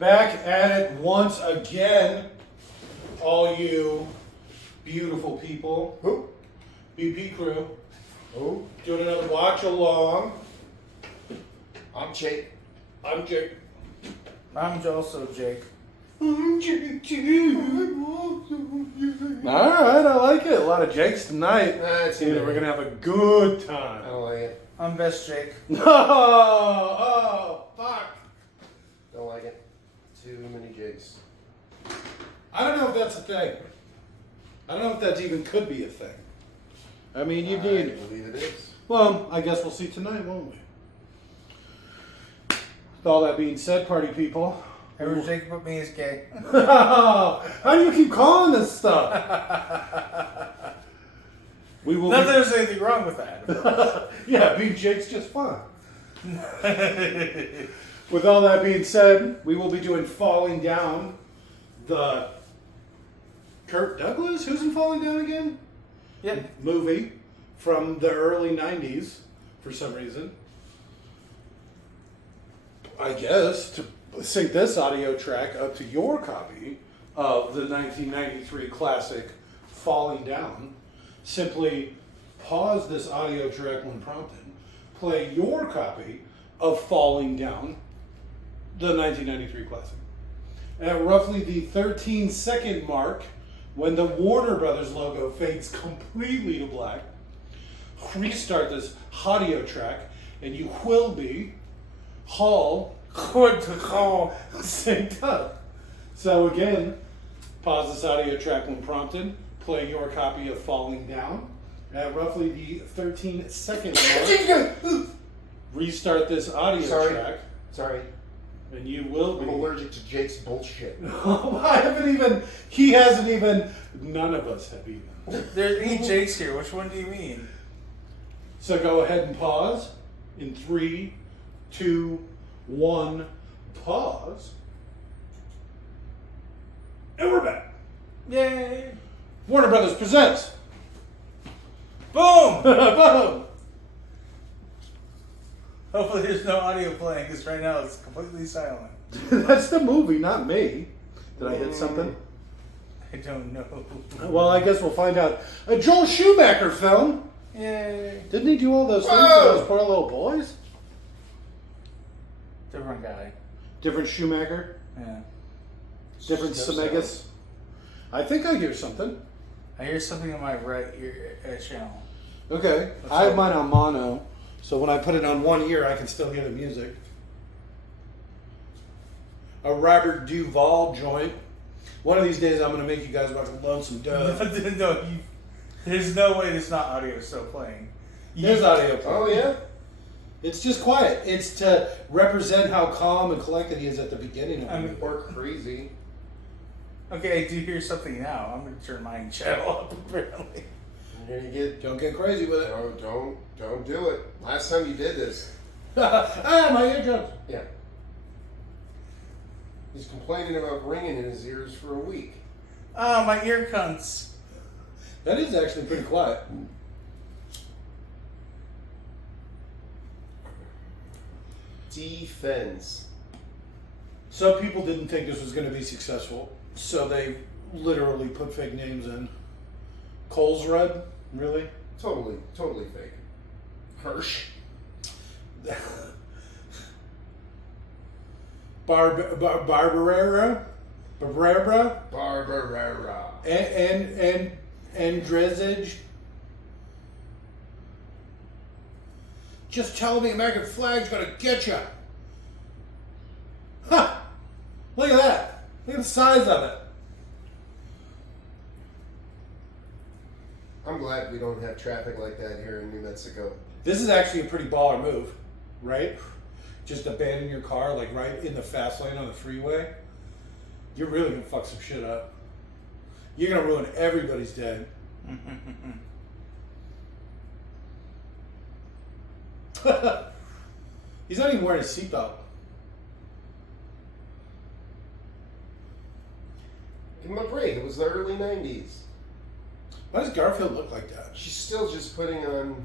Back at it once again, all you beautiful people. Who? BP crew. Who? Doing another watch along. I'm Jake. I'm Jake. I'm also Jake. I'm Jake too. Alright, I like it. A lot of Jakes tonight. That's We're gonna have a good I time. don't like it. I'm Best Jake. Oh, fuck. Don't like it. Too many Jakes. I don't know if that's a thing. I don't know if that even could be a thing. I mean, you I need. believe it is. Well, I guess we'll see tonight, won't we? With all that being said, party people. Whoever Jake put me is gay. How do you keep calling this stuff? We will. Not that there's anything wrong with that. Yeah, being Jake's just fine. With all that being said, we will be doing Falling Down, the Kirk Douglas, who's in Falling Down again? Yep. Movie from the early 90s for some reason. I guess to sync this audio track up to your copy of the 1993 classic Falling Down, simply pause this audio track when prompted, play your copy of Falling Down, the 1993 classic. At roughly the 13-second mark, when the Warner Brothers logo fades completely to black, restart this audio track, and you will be Good to call. synced up. So again, pause this audio track when prompted, play your copy of Falling Down. At roughly the 13-second mark, restart this audio track, Sorry. and you will I'm be. allergic to Jake's bullshit. He hasn't even, none of us have even. There's 8 Jakes here. Which one do you mean? So go ahead and pause in 3, 2, 1, pause. And we're back. Yay! Warner Brothers presents. Boom! Boom! Hopefully there's no audio playing because right now it's completely silent. That's the movie, not me. Did I hit something? I don't know. Well, I guess we'll find out. A Joel Schumacher film. Yay! Didn't he do all those things to those poor little boys? Different guy. Different Schumacher? Yeah. Different No Zemeckis? I think I hear something. I hear something in my right ear channel. Okay. I have mine on mono, so when I put it on one ear, I can still hear the music. A Robert Duvall joint. One of these days, I'm going to make you guys watch Lonesome Dove. No, there's no way there's not audio still playing. There's audio playing. Oh, yeah? It's just quiet. It's to represent how calm and collected he is at the beginning of the movie. Or crazy. Okay, I do hear something now. I'm going to turn my channel up, apparently. You're gonna get. Don't get crazy with it. Don't do it. Last time you did this. Ah, my eardrums. Yeah. He's complaining about ringing in his ears for a week. Oh, my ear cunts. That is actually pretty quiet. Defense. Some people didn't think this was going to be successful, so they literally put fake names in. Coles Red? Really? Totally fake. Hirsch? Barbarera? Barbarera. And Drezage? Just tell me American flag's gonna get you. Huh! Look at that. Look at the size of it. I'm glad we don't have traffic like that here in New Mexico. This is actually a pretty baller move, right? Just abandon your car like right in the fast lane on the freeway. You're really gonna fuck some shit up. You're gonna ruin everybody's day. He's not even wearing a seatbelt. Give him a break. It was the early 90s. Why does Garfield look like that? She's still just putting on.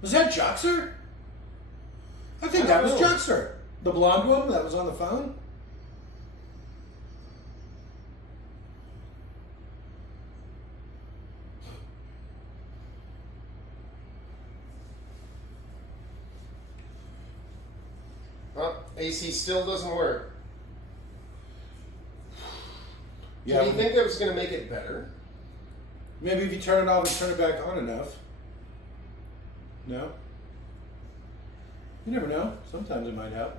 Was that Joxer? I think I that don't was know. Joxer. The blonde one that was on the phone? Oh, AC still doesn't work. Yeah. Do you think that was going to make it better? Maybe if you turn it off and turn it back on enough. No? You never know. Sometimes it might help.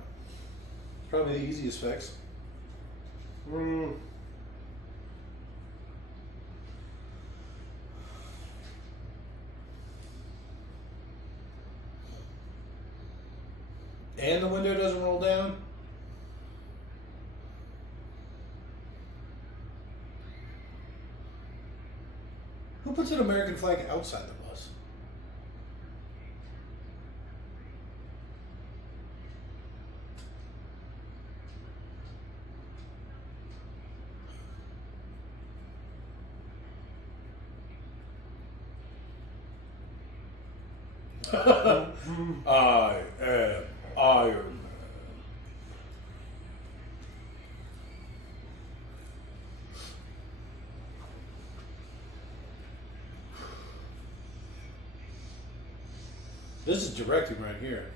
It's probably the easiest fix. Hmm. And the window doesn't roll down? Who puts an American flag outside the bus? I am Iron Man. This is directing right here.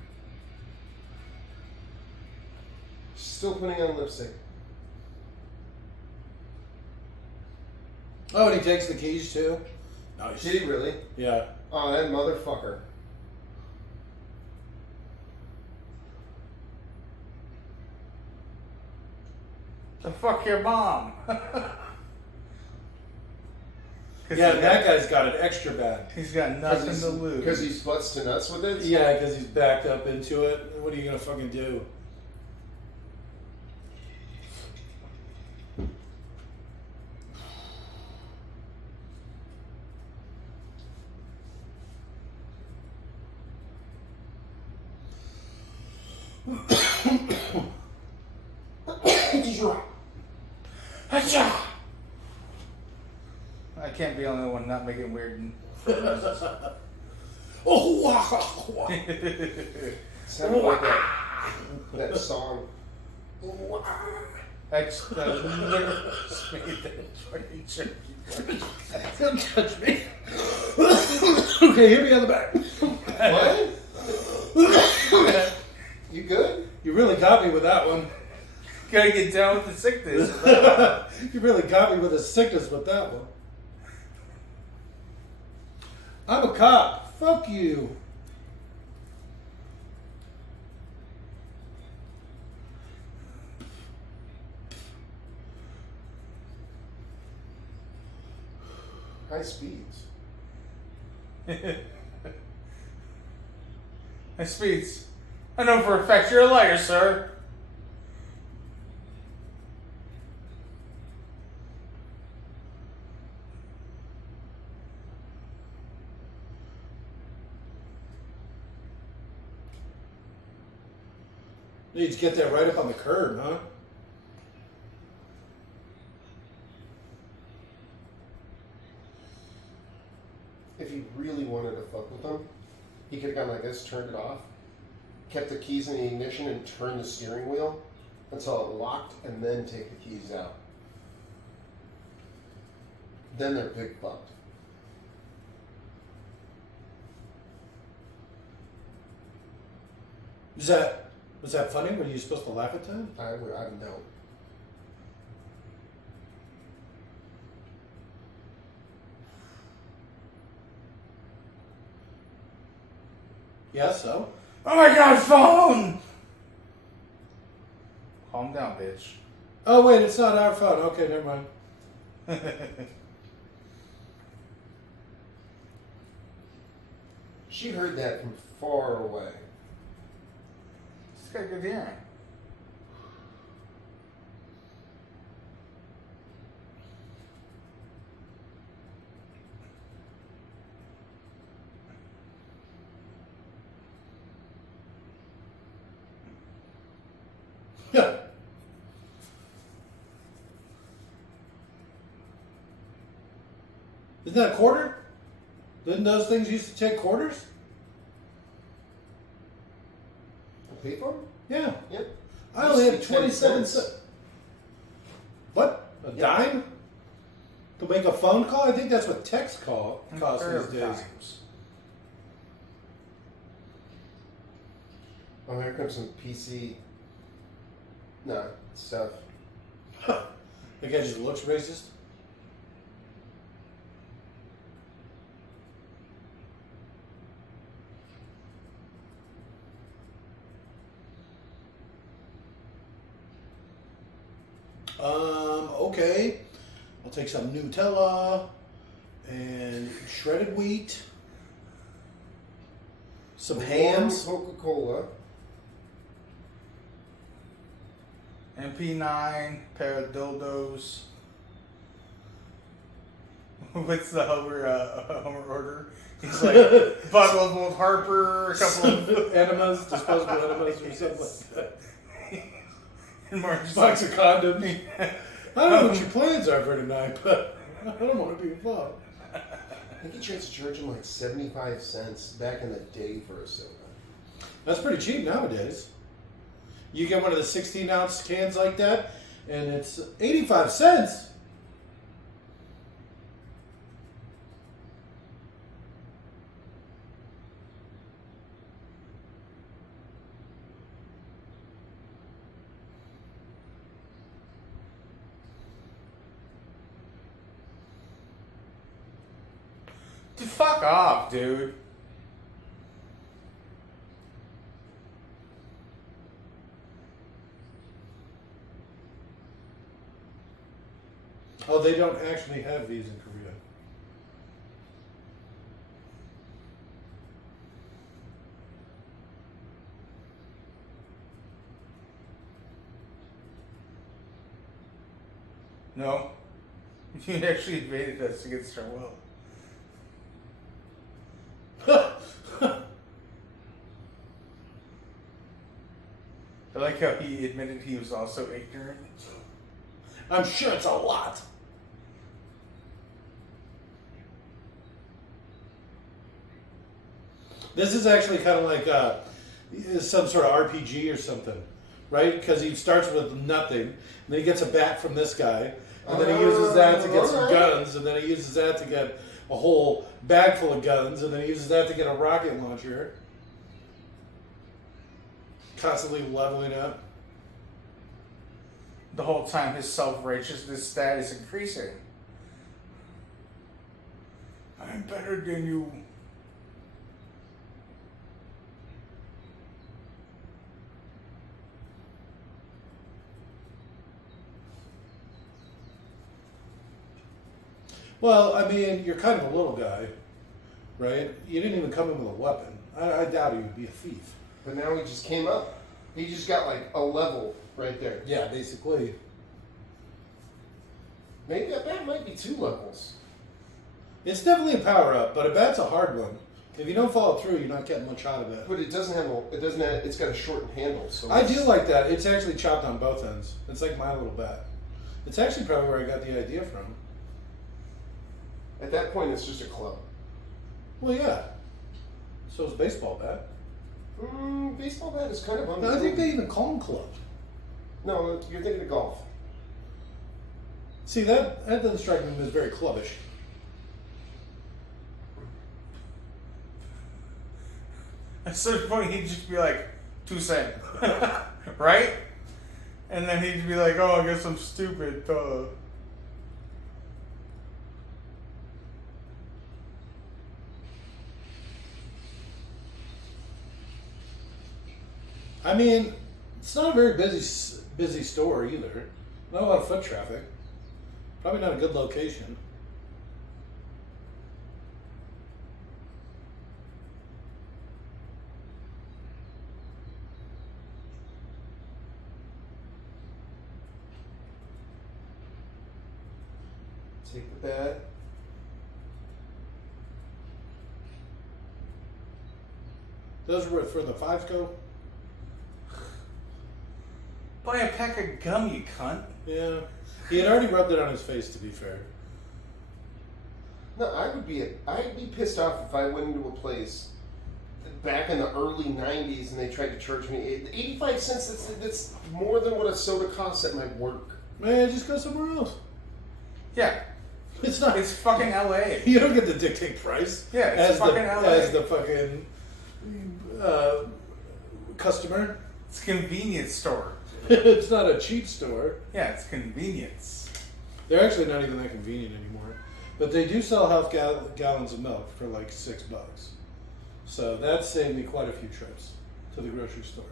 Still putting on lipstick. Oh, and he takes the keys too? Nice. Did he really? Yeah. Oh, that motherfucker. The fuck your mom. Yeah, that guy's got it extra bad. He's got nothing to lose. Because he's butts to nuts with it? Yeah, because he's backed up into it. What are you gonna fucking do? I can't be the only one not making weird. Oh, wow. Sounded like that song. That's lyrics made that fucking jerky. Don't touch me. Okay, hit me on the back. What? You good? You really got me with that one. Gotta get down with the sickness. You really got me with a sickness with that one. I'm a cop. Fuck you. High speeds. Hey, Speeds. I know for a fact you're a liar, sir. You need to get that right up on the curb, huh? If he really wanted to fuck with them, he could have gone like this, turned it off, kept the keys in the ignition, and turned the steering wheel until it locked, and then take the keys out. Then they're big fucked. Was that funny? Were you supposed to laugh at that? I know. Yeah, so? Oh my god, phone! Calm down, bitch. Oh, wait, it's not our phone. Okay, never mind. She heard that from far away. She's got good hearing. Yeah. Isn't that a quarter? Didn't those things used to take quarters? A payphone? Yeah. Yep. I only Used had to be 10 27 cents. cents. What? A Yeah. dime? To make a phone call? I think that's what text call costs Third these days. times. Oh, here comes some PC. Nah, stuff. The guy just looks racist. Okay. I'll take some Nutella and shredded wheat. Some hams. Coca-Cola. MP9, pair of dildos. What's the Homer order? He's like bottle of Old Harper, a couple of Enemas, disposable enemas or something like that. and more just Box of condoms. I don't know what your plans are for tonight, but I don't want to be involved. I think he tries to charge him like 75 cents back in the day for a soda. That's pretty cheap nowadays. You get one of the 16-ounce cans like that, and it's 85 cents. Dude, fuck off, dude. Oh, they don't actually have these in Korea. No. You actually invaded us against our will. I like how he admitted he was also ignorant. I'm sure it's a lot. This is actually kind of like some sort of RPG or something, right? Because he starts with nothing, and then he gets a bat from this guy, and then he uses that to get some guns, and then he uses that to get a whole bag full of guns, and then he uses that to get a rocket launcher. Constantly leveling up. The whole time his self-righteousness stat is increasing. I'm better than you. Well, I mean, you're kind of a little guy, right? You didn't even come in with a weapon. I doubt he would be a thief. But now he just came up. He just got like a level right there. Yeah, basically. Maybe that might be 2 levels. It's definitely a power up, but a bat's a hard one. If you don't follow through, you're not getting much out of it. But it doesn't have it's got a shortened handle. So I do like that. It's actually chopped on both ends. It's like my little bat. It's actually probably where I got the idea from. At that point, it's just a club. Well, yeah. So is baseball bat. Baseball bat is kind of I think they even call them clubs. No, you're thinking of golf. See, that doesn't strike me as very clubbish. At a certain point, he'd just be like, 2 cents. Right? And then he'd be like, oh, I guess I'm stupid. I mean, it's not a very busy store either. Not a lot of foot traffic. Probably not a good location. Take the bat. Those were for the 5s go? Buy a pack of gum, you cunt. Yeah. He had already rubbed it on his face, to be fair. No, I'd be pissed off if I went into a place back in the early 90s, and they tried to charge me 85 cents. That's more than what a soda costs at my work. Man, just go somewhere else. Yeah. It's not. It's fucking LA. You don't get to dictate price. Yeah, it's fucking LA. As the fucking customer. It's a convenience store. It's not a cheap store. Yeah, it's convenience. They're actually not even that convenient anymore. But they do sell half gallons of milk for like $6. So that saved me quite a few trips to the grocery store.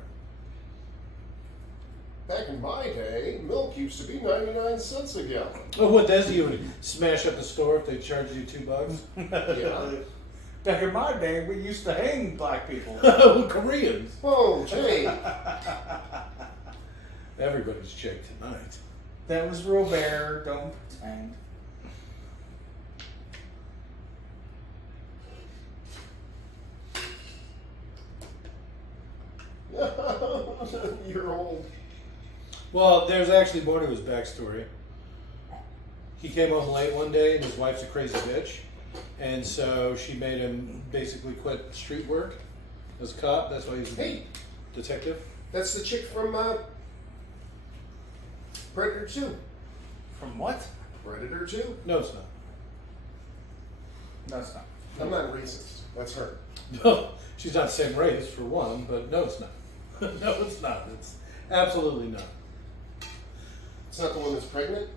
Back in my day, milk used to be 99 cents a gallon. Oh, what does you would smash up the store if they charged you $2? Yeah. Back in my day, we used to hang black people. Koreans. Oh, Jay. Everybody's chick tonight. That was Robert. Don't pretend. You're old. Well, there's actually more to his backstory. He came home late one day and his wife's a crazy bitch. And so she made him basically quit street work as a cop. That's why he's a Hey, detective. that's the chick from Predator 2. From what? Predator 2? No, it's not. No, it's not. I'm not racist. That's her. No, she's not the same race for one, but no, it's not. No, it's not. It's absolutely not. It's not the one that's pregnant?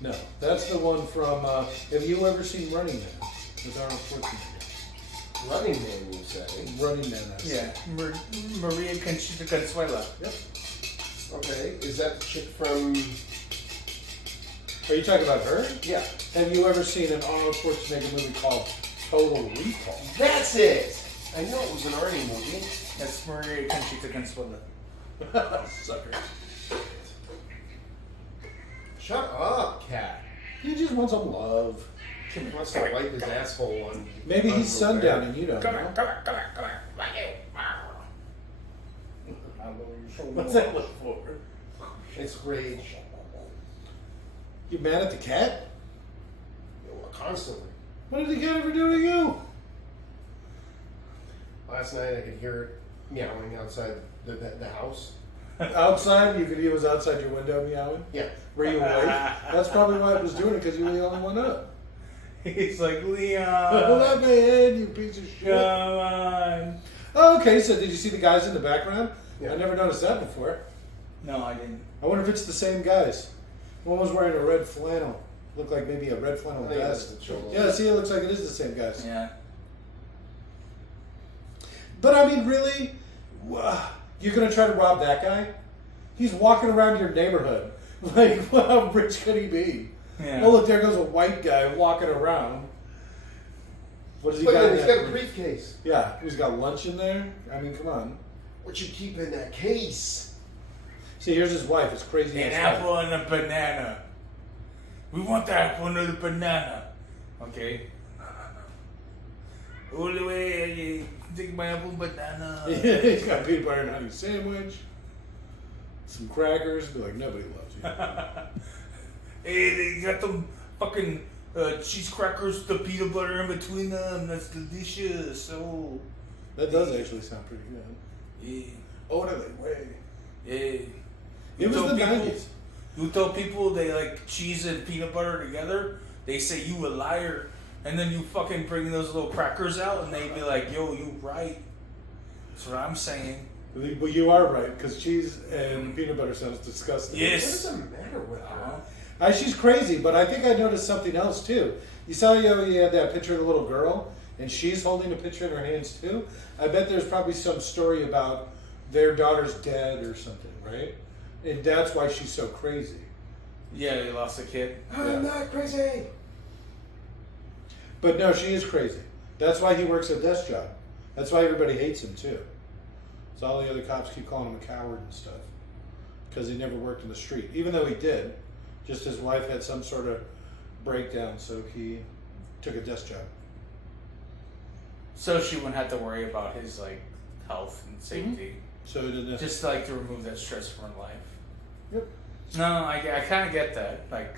No, that's the one from. Have you ever seen Running Man with Arnold Schwarzenegger? Running Man, you say? Running Man. Yeah, Maria Conchita Consuela. Yep. Okay, is that the chick from... Are you talking about her? Yeah. Have you ever seen an Arnold Schwarzenegger movie called Total Recall? That's it! I knew it was an Arnie movie. That's Maria Conchita Consuela. Sucker. Shut up, cat. He just wants some love. He wants to wipe his asshole on... Maybe on he's Robert. sundown and you don't Come know. on, come on, come on, come on. What's that look for? It's rage. You mad at the cat? Constantly. What did the cat ever do to you? Last night I could hear it meowing outside the house. Outside? He was outside your window meowing? Yeah. Were you awake? That's probably why it was doing it, because you were the only one up. He's like, Hold Leon, up, man, you piece of shit. come on. Oh, okay, so did you see the guys in the background? Yeah. I never noticed that before. No, I didn't. I wonder if it's the same guys. One was wearing a red flannel. Looked like maybe a red flannel I think it's vest. the children. Yeah, see, it looks like it is the same guys. Yeah. But I mean, really? You're going to try to rob that guy? He's walking around your neighborhood. Like, how rich could he be? Yeah. Oh, look, there goes a white guy walking around. What does he Look got? at in him, he's that- got a briefcase. Yeah, he's got lunch in there. I mean, come on. What you keep in that case? See, here's his wife. It's crazy. An ass apple and a banana. We want the apple and the banana. Okay. All the way, you take my apple and banana. wife. He's got a peanut butter and honey sandwich, some crackers. Be like, nobody loves you. Hey, they got them fucking cheese crackers, the peanut butter in between them. That's delicious. Oh, That does actually sound pretty good. yeah, Oh, no, they way. yeah. It was tell the people- 90s. You tell people they like cheese and peanut butter together, they say you a liar. And then you fucking bring those little crackers out and they be like, yo, you right. That's what I'm saying. Well, you are right, because cheese and peanut butter sounds disgusting. What Yes. is the matter with her? She's crazy, but I think I noticed something else too. You saw you had that picture of the little girl, and she's holding a picture in her hands too. I bet there's probably some story about their daughter's dead or something, right? And that's why she's so crazy. Yeah, they lost a kid. I'm not crazy. But no, she is crazy. That's why he works a desk job. That's why everybody hates him too. So all the other cops keep calling him a coward and stuff. Because he never worked in the street. Even though he did. Just his wife had some sort of breakdown, so he took a desk job. So she wouldn't have to worry about his like health and safety. So he didn't. Just like to remove that stress from her life. Yep. No, I kind of get that. Like,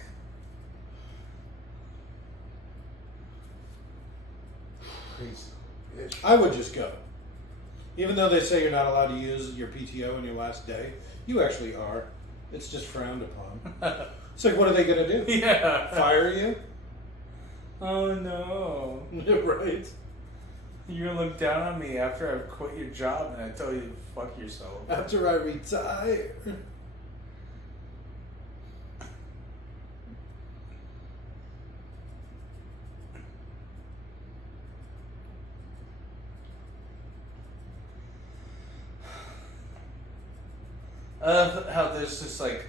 Crazy bitch. I would just go. Even though they say you're not allowed to use your PTO on your last day, you actually are. It's just frowned upon. It's like, what are they going to do? Yeah. Fire you? Oh no. Right. You're gonna look down on me after I've quit your job and I tell you to fuck yourself. After I retire. I love how there's this like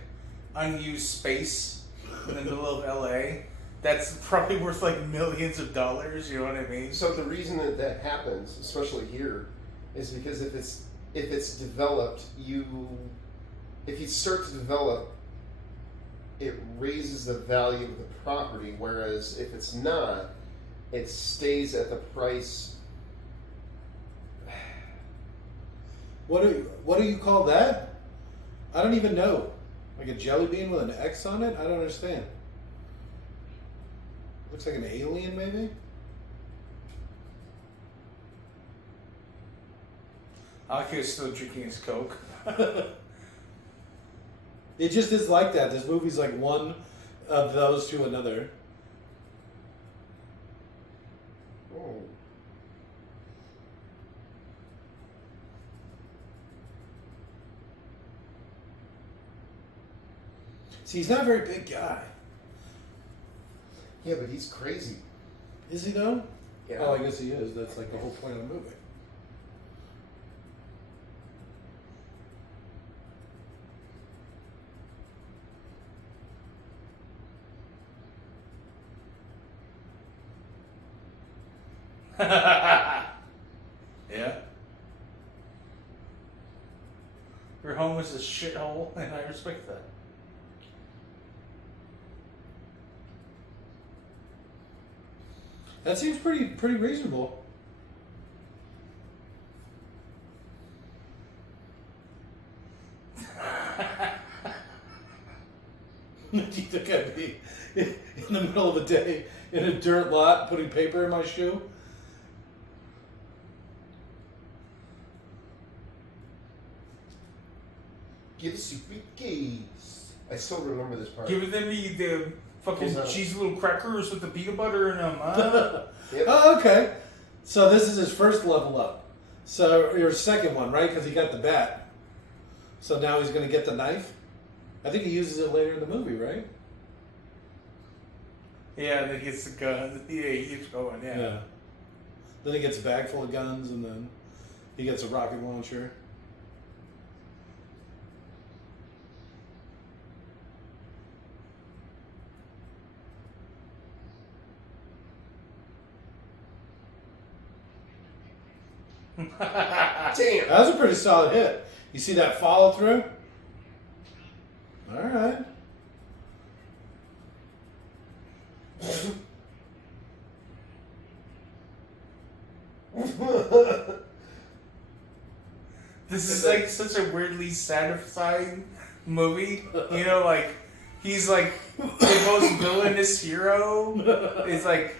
unused space in the middle of LA that's probably worth like millions of dollars, you know what I mean? So the reason that that happens, especially here, is because if it's developed, if you start to develop, it raises the value of the property. Whereas if it's not, it stays at the price. What do you call that? I don't even know. Like a jelly bean with an X on it? I don't understand. Looks like an alien, maybe? I like he's still drinking his Coke. It just is like that. This movie's like one of those to another. Oh. See, he's not a very big guy. Yeah, but he's crazy. Is he though? Yeah. Oh, I guess he is. That's like the whole point of the movie. Yeah. Your home is a shithole, and I respect that. That seems pretty reasonable. Do you think I'd be in the middle of the day in a dirt lot putting paper in my shoe? Give us your briefcase. I still remember this part. Giving them the fucking Pulls out. cheesy little crackers with the peanut butter in them, huh? Yep. Oh, okay. So this is his first level up. So your second one, right? Because he got the bat. So now he's going to get the knife. I think he uses it later in the movie, right? Yeah, and then he gets the gun. Yeah, he keeps going, yeah. Then he gets a bag full of guns, and then he gets a rocket launcher. Damn. That was a pretty solid hit. You see that follow through? All right. This is like such a weirdly satisfying movie. You know, like he's like the most villainous hero. Is like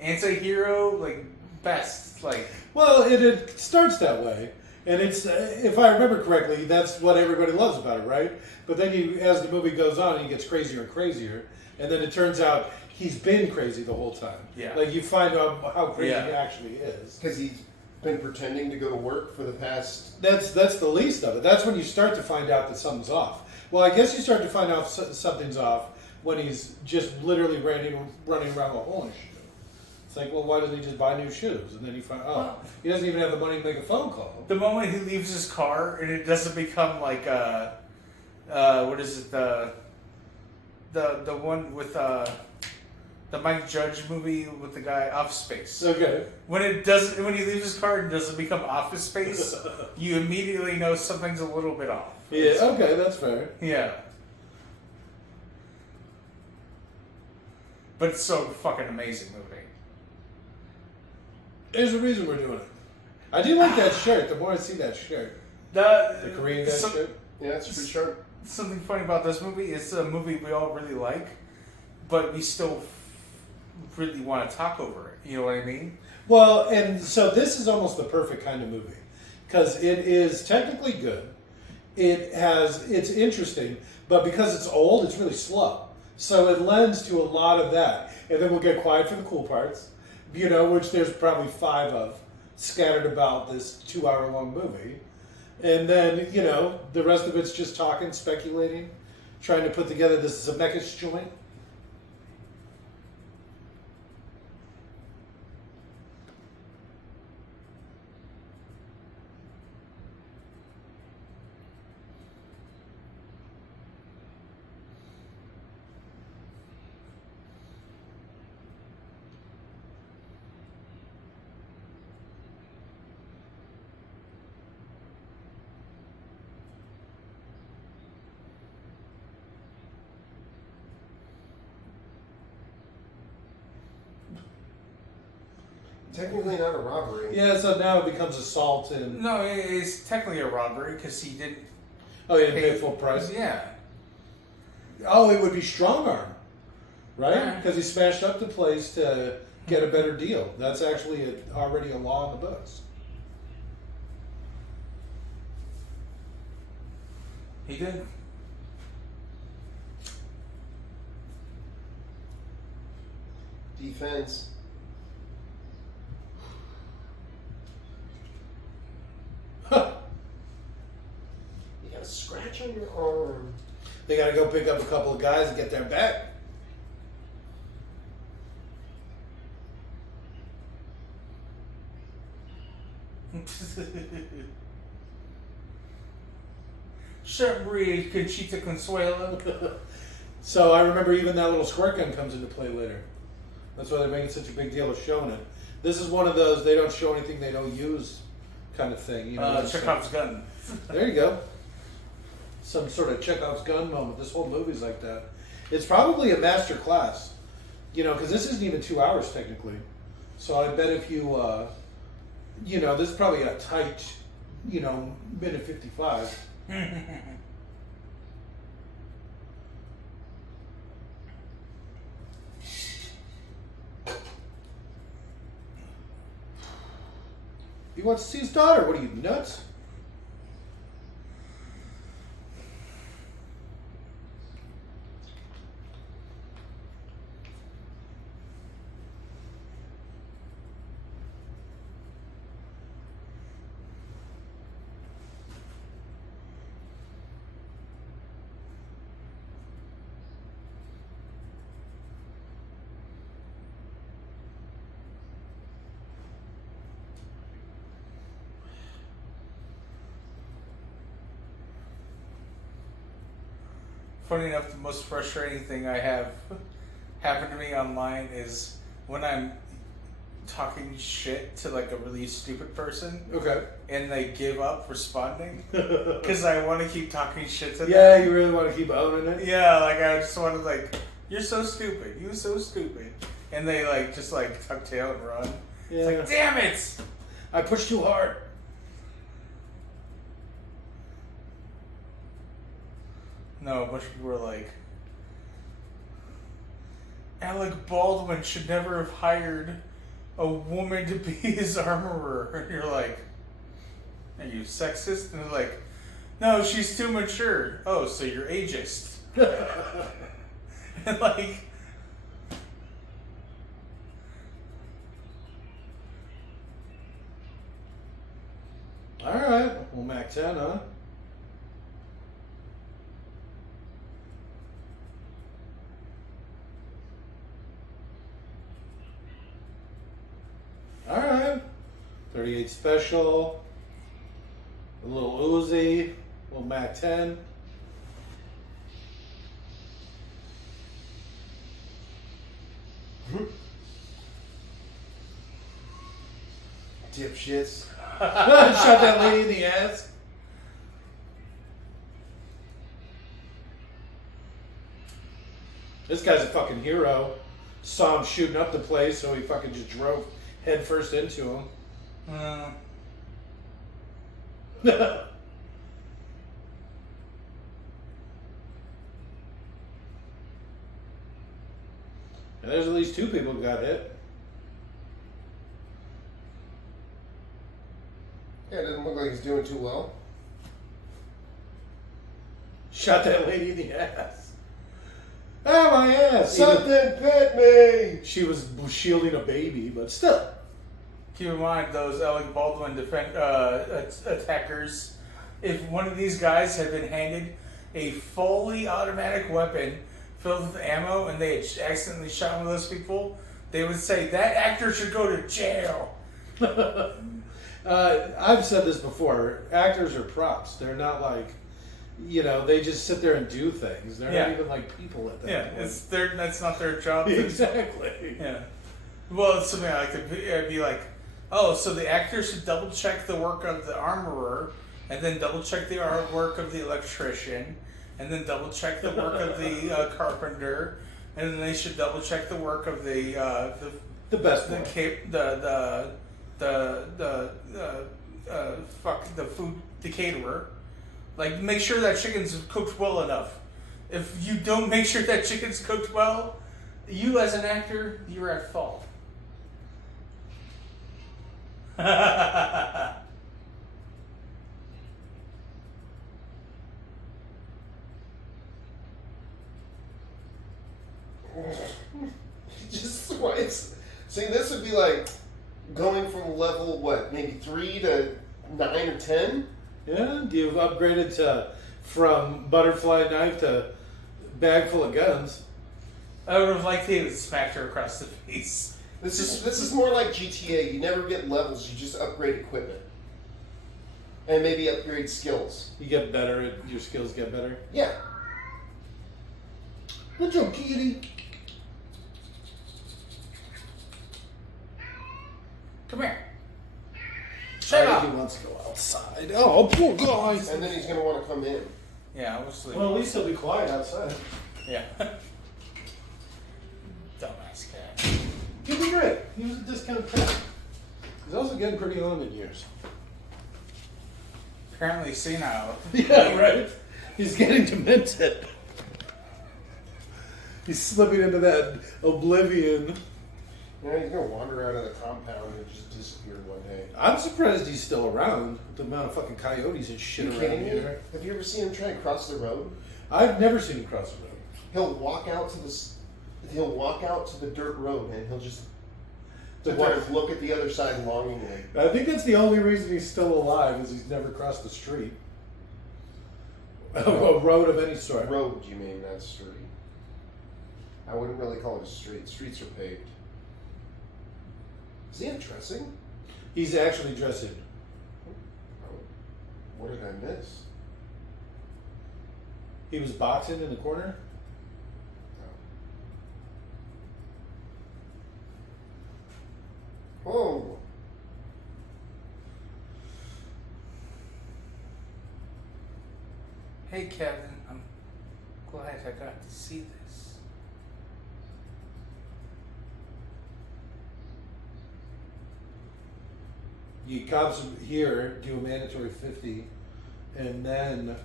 anti-hero, like best. Like Well, it starts that way, and it's if I remember correctly, that's what everybody loves about it, right? But then as the movie goes on, he gets crazier and crazier, and then it turns out he's been crazy the whole time. Yeah. Like you find out how crazy Yeah. he actually is. Because he's been pretending to go to work for the past. That's the least of it. That's when you start to find out that something's off. Well, I guess you start to find out something's off when he's just literally running around with a hole in his shoe. It's like, well, why doesn't he just buy new shoes? And then you find, he doesn't even have the money to make a phone call. the moment he leaves his car and it doesn't become like what is it, the one with the Mike Judge movie with the guy Office Space. Okay. When he leaves his car and doesn't become Office Space, you immediately know something's a little bit off. Yeah, okay, that's fair. Yeah. But it's so fucking amazing movie. There's a reason we're doing it. I do like that shirt. The more I see that shirt. The Korean guy shirt. Yeah, it's pretty sharp. Something funny about this movie, it's a movie we all really like, but we still really want to talk over it. You know what I mean? Well, and so this is almost the perfect kind of movie. because it is technically good. It's interesting, but because it's old, it's really slow. So it lends to a lot of that. And then we'll get quiet for the cool parts, which there's probably 5 of scattered about this 2-hour-long movie. And then, the rest of it's just talking, speculating, trying to put together this Zemeckis joint. Technically not a robbery. Yeah, so now it becomes assault and... No, it's technically a robbery because he didn't. Oh, he didn't pay full price? Yeah. Oh, it would be strong arm, right? Yeah. Because he smashed up the place to get a better deal. That's actually already a law in the books. He did. Defense. You got a scratch on your arm. They got to go pick up a couple of guys and get their back. Shemri Conchita Consuelo. So I remember even that little squirt gun comes into play later. That's why they're making such a big deal of showing it. This is one of those they don't show anything they don't use kind of thing. Just Chekhov's gun. there you go. Some sort of Chekhov's gun moment. This whole movie's like that. It's probably a master class, because this isn't even 2 hours technically. So I bet if you, this is probably a tight, minute 55. He wants to see his daughter. What are you, nuts? Funny enough, the most frustrating thing I have happened to me online is when I'm talking shit to like a really stupid person Okay. and they give up responding because I want to keep talking shit to them. Yeah, you really want to keep owning it? Yeah, like I just want to you're so stupid, you're so stupid, and they just tuck tail and run. Yeah. It's like, damn it! I pushed too hard. No, a bunch of people were like, Alec Baldwin should never have hired a woman to be his armorer. And you're like, are you sexist? And they're like, no, she's too mature. Oh, so you're ageist. And Alright. Well, Mac 10, huh? Alright. 38 special. A little Uzi. A little Mac 10. Dipshits. Shot that lady in the ass. This guy's a fucking hero. Saw him shooting up the place, so he fucking just drove headfirst into him. And there's at least 2 people who got hit. Yeah, then doesn't look like he's doing too well. Shot that lady in the ass. Ah, my ass. Something bit me. She was shielding a baby, but still. Keep in mind those Alec Baldwin attackers. If one of these guys had been handed a fully automatic weapon filled with ammo and they had accidentally shot one of those people, they would say that actor should go to jail. I've said this before. Actors are props. They're not like, they just sit there and do things. They're not even like people at that point. That's not their job. Exactly. Yeah. Well, it's something I like to be like, oh, so the actor should double check the work of the armorer, and then double check the work of the electrician, and then double check the work of the carpenter, and then they should double check the work of the best one. The caterer. Like, make sure that chicken's cooked well enough. If you don't make sure that chicken's cooked well, you as an actor, you're at fault. Just twice. See, this would be like going from level, maybe 3 to 9 or 10? Yeah, you've upgraded from butterfly knife to bag full of guns. I would have liked to have smacked her across the face. This is more like GTA. You never get levels, you just upgrade equipment. And maybe upgrade skills. You get better, your skills get better. Yeah. Good job, kitty. Come here. Shut up. He wants to go outside. Oh, poor guy. And then he's going to want to come in. Yeah, I was sleeping. Well, at least he'll be quiet outside. Yeah. Dumbass cat. He'll be great. He was a discount cat. He's also getting pretty on in years. Apparently senile. Yeah, right? He's getting demented. He's slipping into that oblivion. Yeah, he's going to wander out of the compound and just disappear one day. I'm surprised he's still around with the amount of fucking coyotes and shit You around kidding me? here. Have you ever seen him try and cross the road? I've never seen him cross the road. He'll walk out to the dirt road and he'll just To sit there what? and look at the other side longingly. I think that's the only reason he's still alive is he's never crossed the street. A road of any sort. Road, you mean, not street. I wouldn't really call it a street. Streets are paved. Is he undressing? He's actually dressing. Oh, what did I miss? He was boxing in the corner. Oh. Hey, Kevin. I'm glad I got to see this. You cops here do a mandatory 50, and then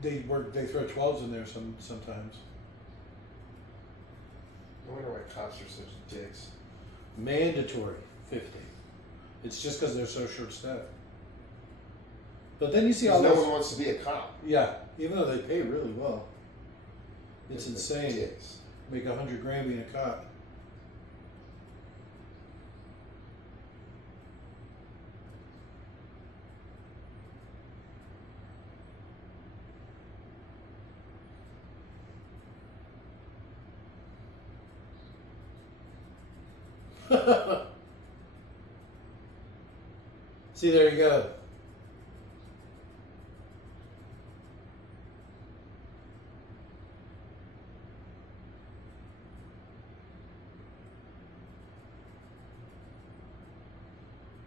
they throw 12s in there sometimes. I wonder why cops are such dicks. Mandatory 50. It's just because they're so short-staffed. But then you see all Because no those. one wants to be a cop. Yeah, even though they pay really well. It's They're insane. dicks. Make $100 grand being a cop. See, there you go.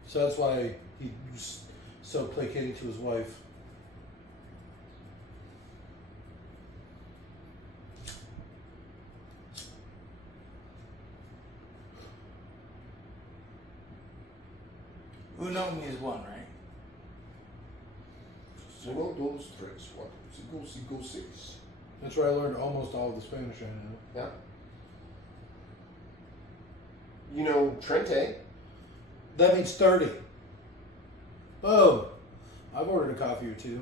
So that's why he's so placating to his wife. Uno me is one, right? Uno, dos, tres, cuatro, cinco, cinco, six. That's where I learned almost all of the Spanish I know. Yeah. You know Trente? That means 30. Oh, I've ordered a coffee or two.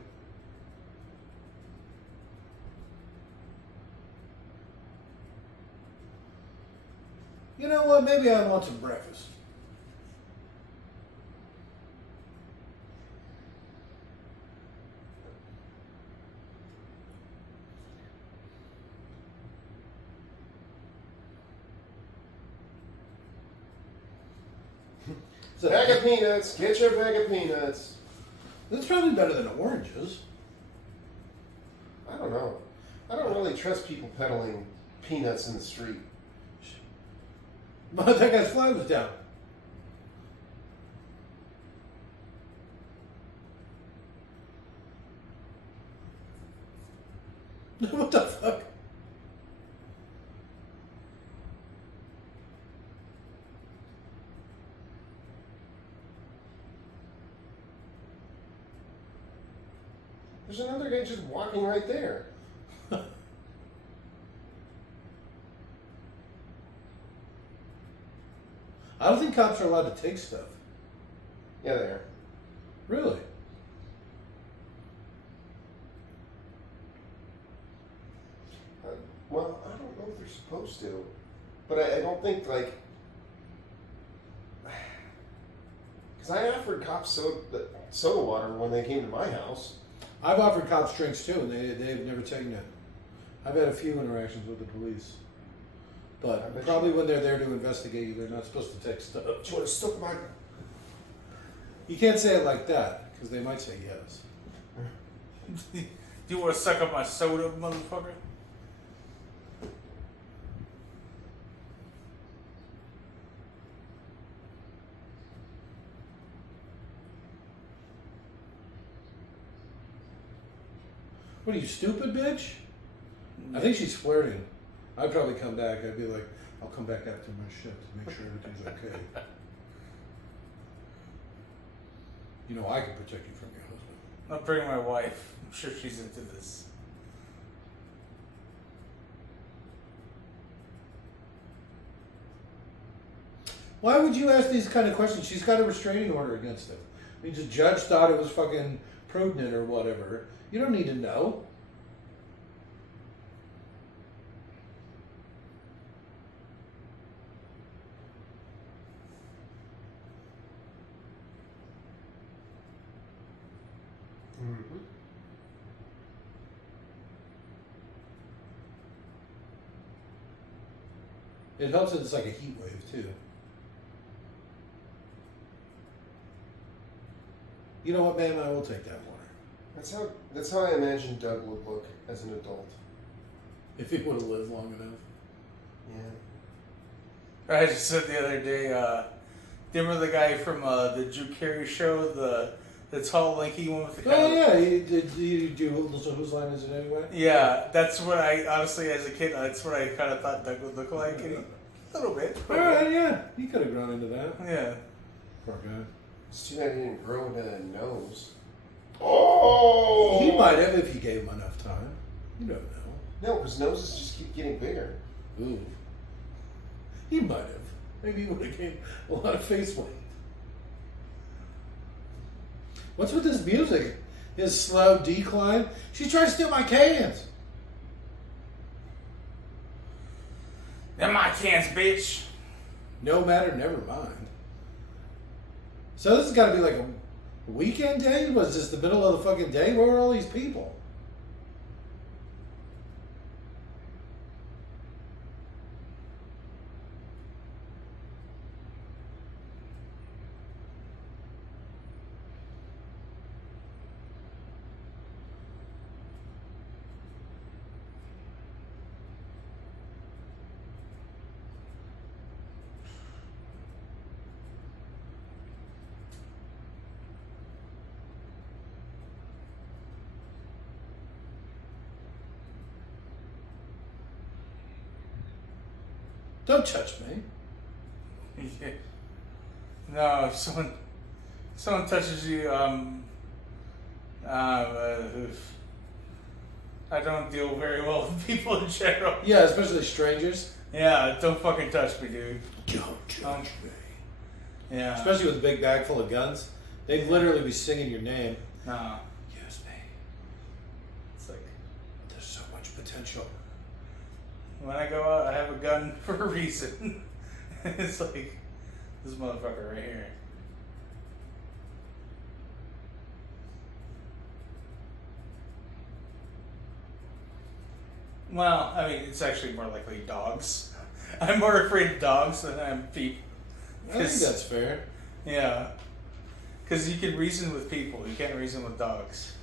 You know what? Maybe I want some breakfast. So Bag of peanuts. Get your bag of peanuts. that's probably better than oranges. I don't know. I don't really trust people peddling peanuts in the street. But that guy's flag was down. What the fuck? There's another guy just walking right there. I don't think cops are allowed to take stuff. Yeah, there. Really? Well, I don't know if they're supposed to, but I don't think like because I offered cops soda water when they came to my house. I've offered cops drinks too, and they've never taken it. I've had a few interactions with the police. I But bet probably when they're there to investigate you, they're not supposed to take stuff. Do you want to stuff my? You can't say it like that, because they might say yes. Do you want to suck up my soda, motherfucker? What are you, stupid bitch? I think she's flirting. I'd probably come back. I'd be like, I'll come back after my shift to make sure everything's okay. You know, I can protect you from your husband. I'll bring my wife. I'm sure she's into this. Why would you ask these kind of questions? She's got a restraining order against him. I mean, the judge thought it was fucking prudent or whatever. You don't need to know. Mm-hmm. It helps that it's like a heat wave too. You know what, ma'am? I will take that water. That's how I imagine Doug would look as an adult. If he would have lived long enough. Yeah. I just said the other day, do you remember the guy from the Drew Carey show, the tall, lanky one with the kind Oh of- yeah, you do. Whose line is it anyway? Yeah, that's what I, honestly, as a kid, that's what I kind of thought Doug would look like. And a little bit. All right, yeah, he could have grown into that. Yeah. Poor guy. It's too bad he didn't grow a nose. Oh! He might have if you gave him enough time. You don't know. No, his noses just keep getting bigger. Ooh. He might have. Maybe he would have gained a lot of face weight. What's with this music? His slow decline? She's trying to steal my cans. They're my cans, bitch. No matter, never mind. So this has got to be like a weekend day? Was this the middle of the fucking day? Where were all these people? Don't touch me. Yeah. No, if someone touches you, I don't deal very well with people in general. Yeah, especially strangers. Yeah, don't fucking touch me, dude. Don't touch me. Yeah. Especially with a big bag full of guns. They'd literally be singing your name. Nah. Use me. It's like, There's so much potential. when I go out, I have a gun for a reason. It's like, this motherfucker right here. Well, I mean, it's actually more likely dogs. I'm more afraid of dogs than I am people. I think that's fair. Yeah. Because you can reason with people, you can't reason with dogs.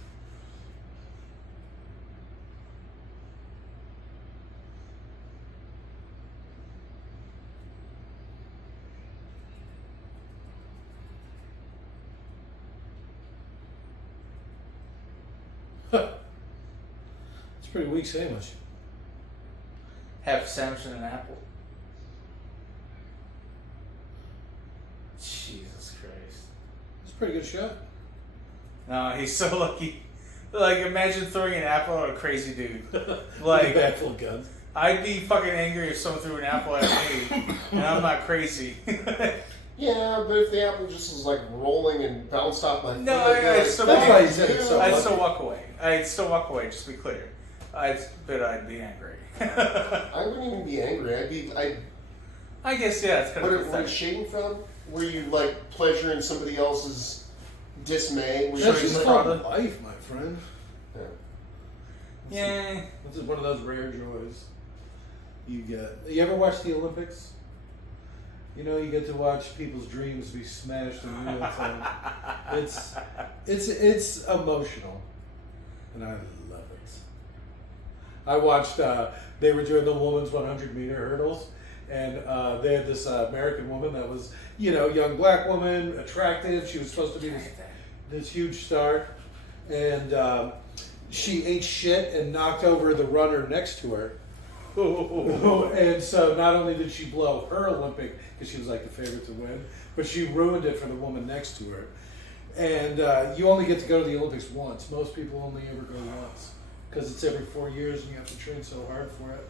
It's a pretty weak sandwich. Have a sandwich and an apple. Jesus Christ. It's a pretty good shot. No, he's so lucky. Like, imagine throwing an apple at a crazy dude. Like Like, a bag full of guns. I'd be fucking angry if someone threw an apple at me, and I'm not crazy. Yeah, but if the apple just was like rolling and bounced off my foot, No, I'd be I like, still- That's why he "Fuck said it's you." so I'd lucky. still walk away. I'd still walk away, just to be clear. But I'd be angry. I wouldn't even be angry. I guess, yeah, it's kind What of are you pathetic. shading from? Were you like pleasure in somebody else's dismay? Were you That's Showing just my called Prada. life, my friend. Yeah. Yeah. This is one of those rare joys you get. You ever watch the Olympics? You know, you get to watch people's dreams be smashed in real time. It's emotional, and I love it. I watched. They were doing the women's 100-meter hurdles, and they had this American woman that was, young black woman, attractive. She was supposed to be this huge star, and she ate shit and knocked over the runner next to her. And so not only did she blow her Olympic, because she was like the favorite to win, but she ruined it for the woman next to her. And you only get to go to the Olympics once. Most people only ever go once, because it's every 4 years and you have to train so hard for it.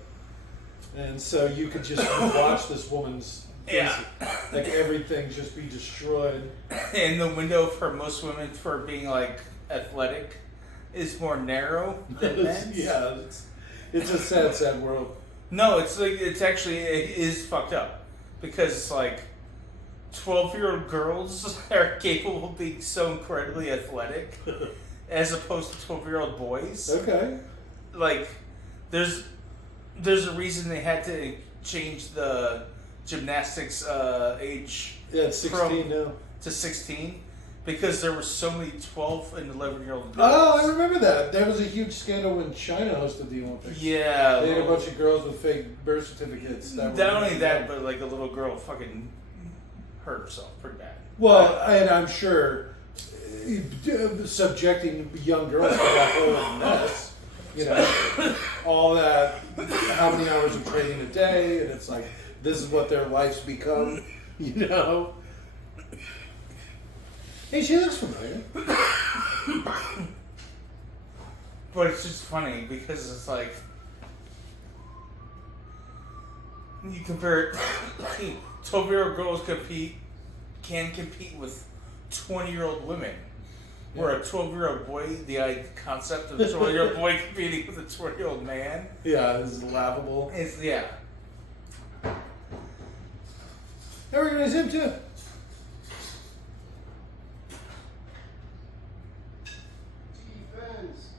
And so you could just watch this woman's Yeah. like everything just be destroyed. And the window for most women for being like athletic is more narrow than men's. Yeah, it's a sad, sad world. No, it is fucked up because it's like 12-year-old girls are capable of being so incredibly athletic as opposed to 12-year-old boys. Okay. Like, there's a reason they had to change the gymnastics age Yeah, it's 16 now. to 16 because there were so many 12 and 11-year-old girls. Oh, I remember that. There was a huge scandal when China hosted the Olympics. Yeah. They had a well, bunch of girls with fake birth certificates. That not were only that, but like a little girl fucking hurt herself pretty bad. well, and I'm sure subjecting young girls to that whole mess. All that, how many hours of training a day, and it's like, this is what their life's become, Hey, she looks familiar. But it's just funny because it's like you compare 12-year-old girls can compete with 20-year-old women. Where a 12-year-old boy, the concept of a 12-year-old boy competing with a 20-year-old man, Yeah, this is laughable. is yeah. I recognize him too. Defense.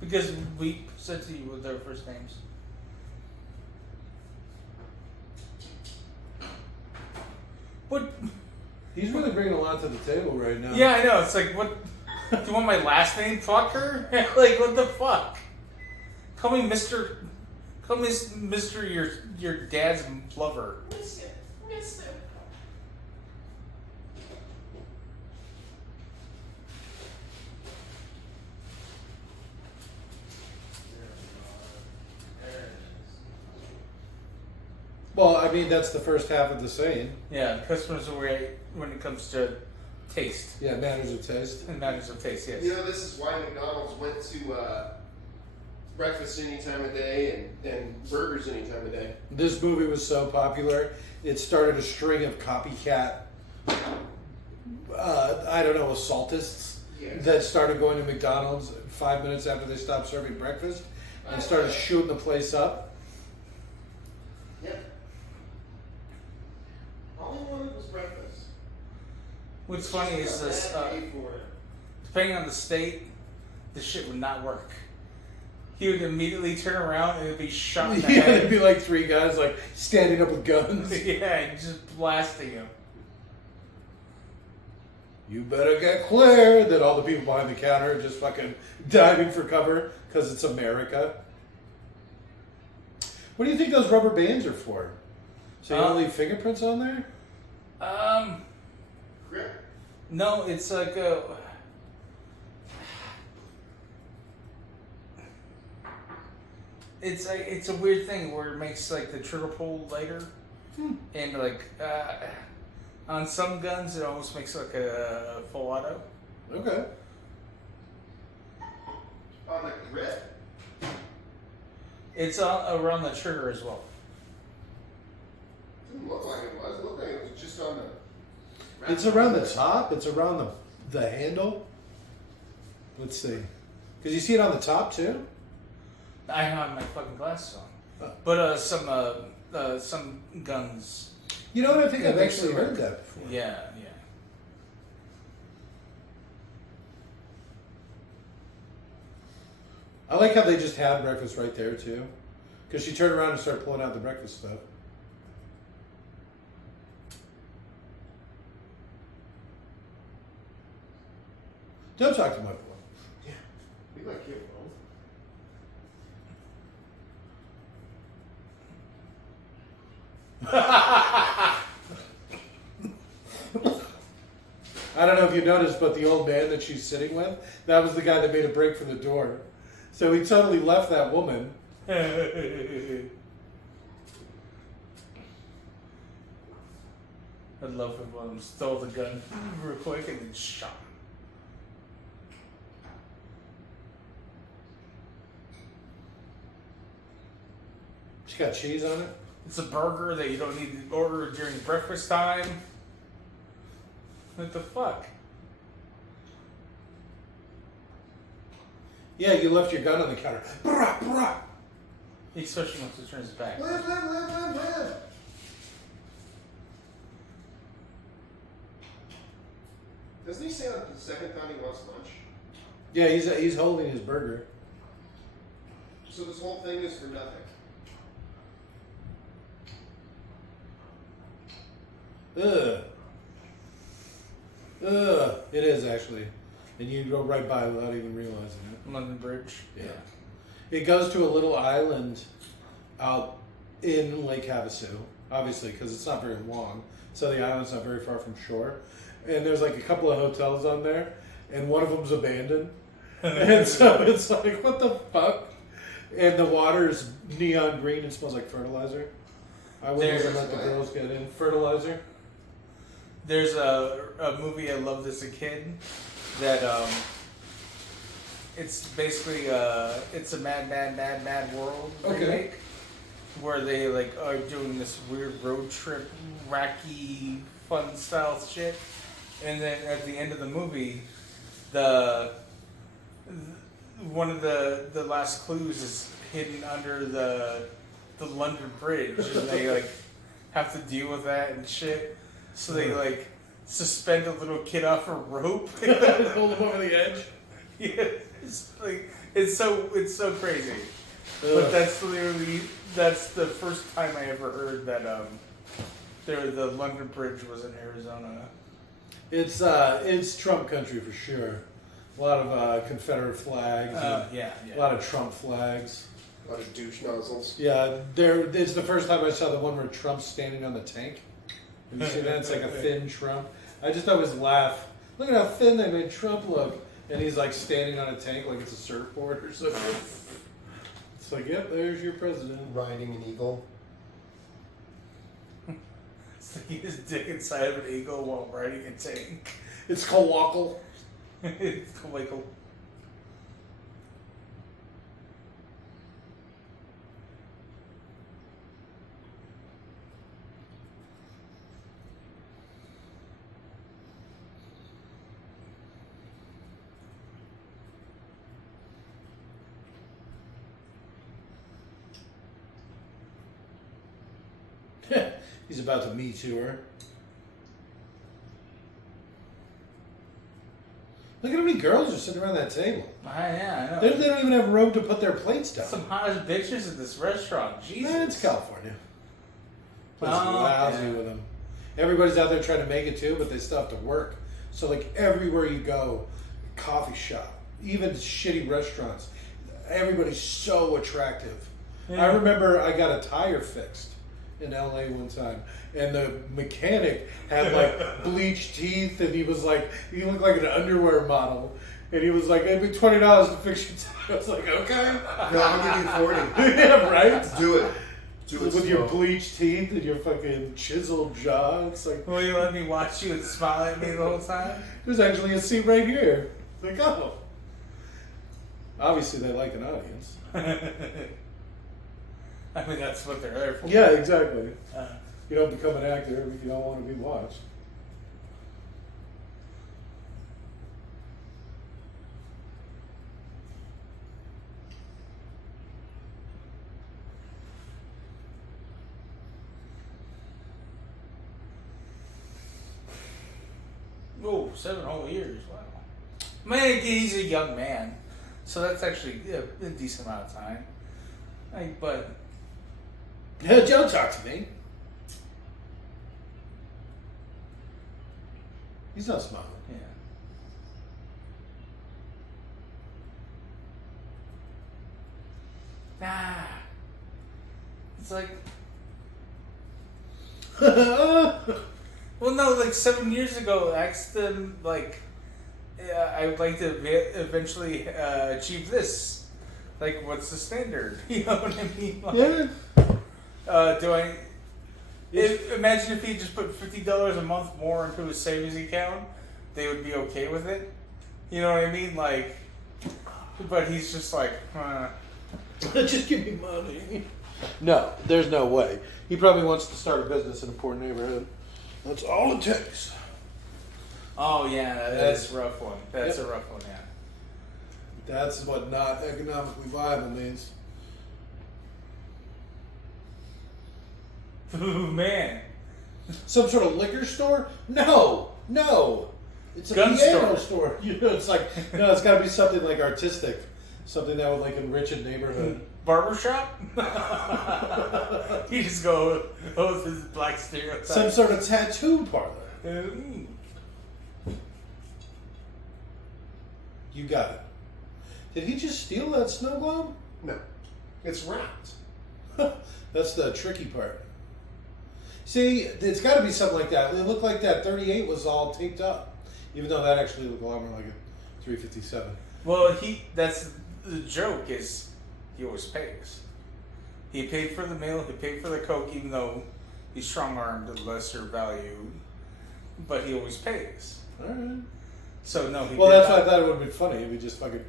Because we said to you with their first names. What? He's really bringing a lot to the table right now. Yeah, I know. It's like, what? Do you want my last name, fucker? Like, what the fuck? Call me Mr. Call me Mr. Your dad's lover. Mister. Well, I mean, that's the first half of the saying. Yeah, customers are right when it comes to taste Yeah, matters of taste. and matters of taste. Yes. You know, this is why McDonald's went to breakfast any time of day and burgers any time of day. This movie was so popular, it started a string of copycat, I don't know, assaultists Yes. that started going to McDonald's 5 minutes after they stopped serving breakfast and started shooting the place up. Yep. All he wanted was breakfast. What's funny is this, Paid for it. depending on the state, this shit would not work. He would immediately turn around and it'd be shot in the Yeah, head. it'd be like three guys like standing up with guns. Yeah, just blasting him. You better get clear. That all the people behind the counter are just fucking diving for cover because it's America. What do you think those rubber bands are for? So you don't leave fingerprints on there? Grip. No, it's like a. It's a weird thing where it makes like the trigger pull lighter, and like on some guns it almost makes like a full auto. Okay. On the grip. It's around the trigger as well. Didn't look like it was. It looked like it was just on the. It's around the top. It's around the handle. Let's see. Because you see it on the top too? I have my fucking glasses on, Oh. but some guns. You know what? I think Yeah, I've makes actually it heard work. that before. Yeah. I like how they just had breakfast right there too. Because she turned around and started pulling out the breakfast stuff. Don't talk to my boy. Yeah. We like you, bro. I don't know if you noticed, but the old man that she's sitting with, that was the guy that made a break for the door. So he totally left that woman. I love it when stole the gun real quick and then shot him. She got cheese on it. It's a burger that you don't need to order during breakfast time. What the fuck? Yeah, you left your gun on the counter. Brah, brah. Especially once it turns back. Live. Doesn't he say on the second time he wants lunch? Yeah, he's holding his burger. So this whole thing is for nothing. Ugh. Ugh. It is actually. And you go right by without even realizing it. London Bridge. Yeah. It goes to a little island out in Lake Havasu, obviously, because it's not very long. So the island's not very far from shore. And there's like a couple of hotels on there, and one of them's abandoned. And so it's like, what the fuck? And the water is neon green and smells like fertilizer. I wouldn't even let the girls get in. Fertilizer? There's a movie I loved as a kid that it's basically it's a Mad World Okay. remake where they like are doing this weird road trip, wacky, fun style shit, and then at the end of the movie, one of the last clues is hidden under the London Bridge, and they like have to deal with that and shit. So they like suspend a little kid off a rope, Hold him over the edge. yeah, it's like it's so crazy. But that's literally the first time I ever heard that the London Bridge was in Arizona. It's Trump country for sure. A lot of Confederate flags. And Yeah. a lot of Trump flags. A lot of douche nozzles. Yeah, it's the first time I saw the one where Trump's standing on the tank. Have you seen that? It's like a thin Trump. I just always laugh. Look at how thin they made Trump look. And he's like standing on a tank like it's a surfboard or something. It's like, yep, there's your president. Riding an eagle. Sticking his dick inside of an eagle while riding a tank. It's colossal. It's comical. He's about to Me Too her. Look at how many girls are sitting around that table. Yeah, I know. They don't even have room to put their plates down. Some hot bitches at this restaurant. Jesus. Man, it's California. It's Oh, lousy yeah. with them. Everybody's out there trying to make it too, but they still have to work. So like everywhere you go, coffee shop, even shitty restaurants, everybody's so attractive. Yeah. I remember I got a tire fixed in LA one time, and the mechanic had like bleached teeth, and he was like, he looked like an underwear model, and he was like, it'd be $20 to fix your tire. I was like, okay, No, I'll give you 40. yeah, right. Do it. Do it With your slow. bleached teeth and your fucking chiseled jaw, it's like Will you let me watch you and smile at me the whole time? there's actually a seat right here. Like, oh, obviously they like an audience. I mean, that's what they're there for. Yeah, exactly. Uh, You don't become an actor if you don't want to be watched. oh, 7 whole years. Wow. Man, he's a young man. So that's actually a decent amount of time. Like, but Yeah, Joe, talk to me. He's not smiling. yeah. Nah. It's like, well, no, like 7 years ago, I asked them, like, I would like to eventually achieve this. Like, what's the standard? You know what I mean? Like, Yeah. do I? Imagine if he just put $50 a month more into his savings account, they would be okay with it. You know what I mean? Like, but he's just like, Just give me money. No, there's no way. He probably wants to start a business in a poor neighborhood. That's all it takes. oh yeah, that's a rough one. That's Yep. a rough one, yeah. That's what not economically viable means. Ooh, man. Some sort of liquor store? No, no. It's a Gun piano store. You know, it's like no, it's got to be something like artistic, something that would like enrich a neighborhood. Barbershop? You just go with his black stereotype. Some sort of tattoo parlor. Ooh. You got it. Did he just steal that snow globe? No. It's wrapped. That's the tricky part. See, it's got to be something like that. It looked like that 38 was all taped up, even though that actually looked a lot more like a 357. Well, that's the joke is he always pays. He paid for the meal, he paid for the coke, even though he's strong-armed at lesser value, but he always pays. All right. So no, he Well, did that's why I not- thought it would have been funny if he just fucking.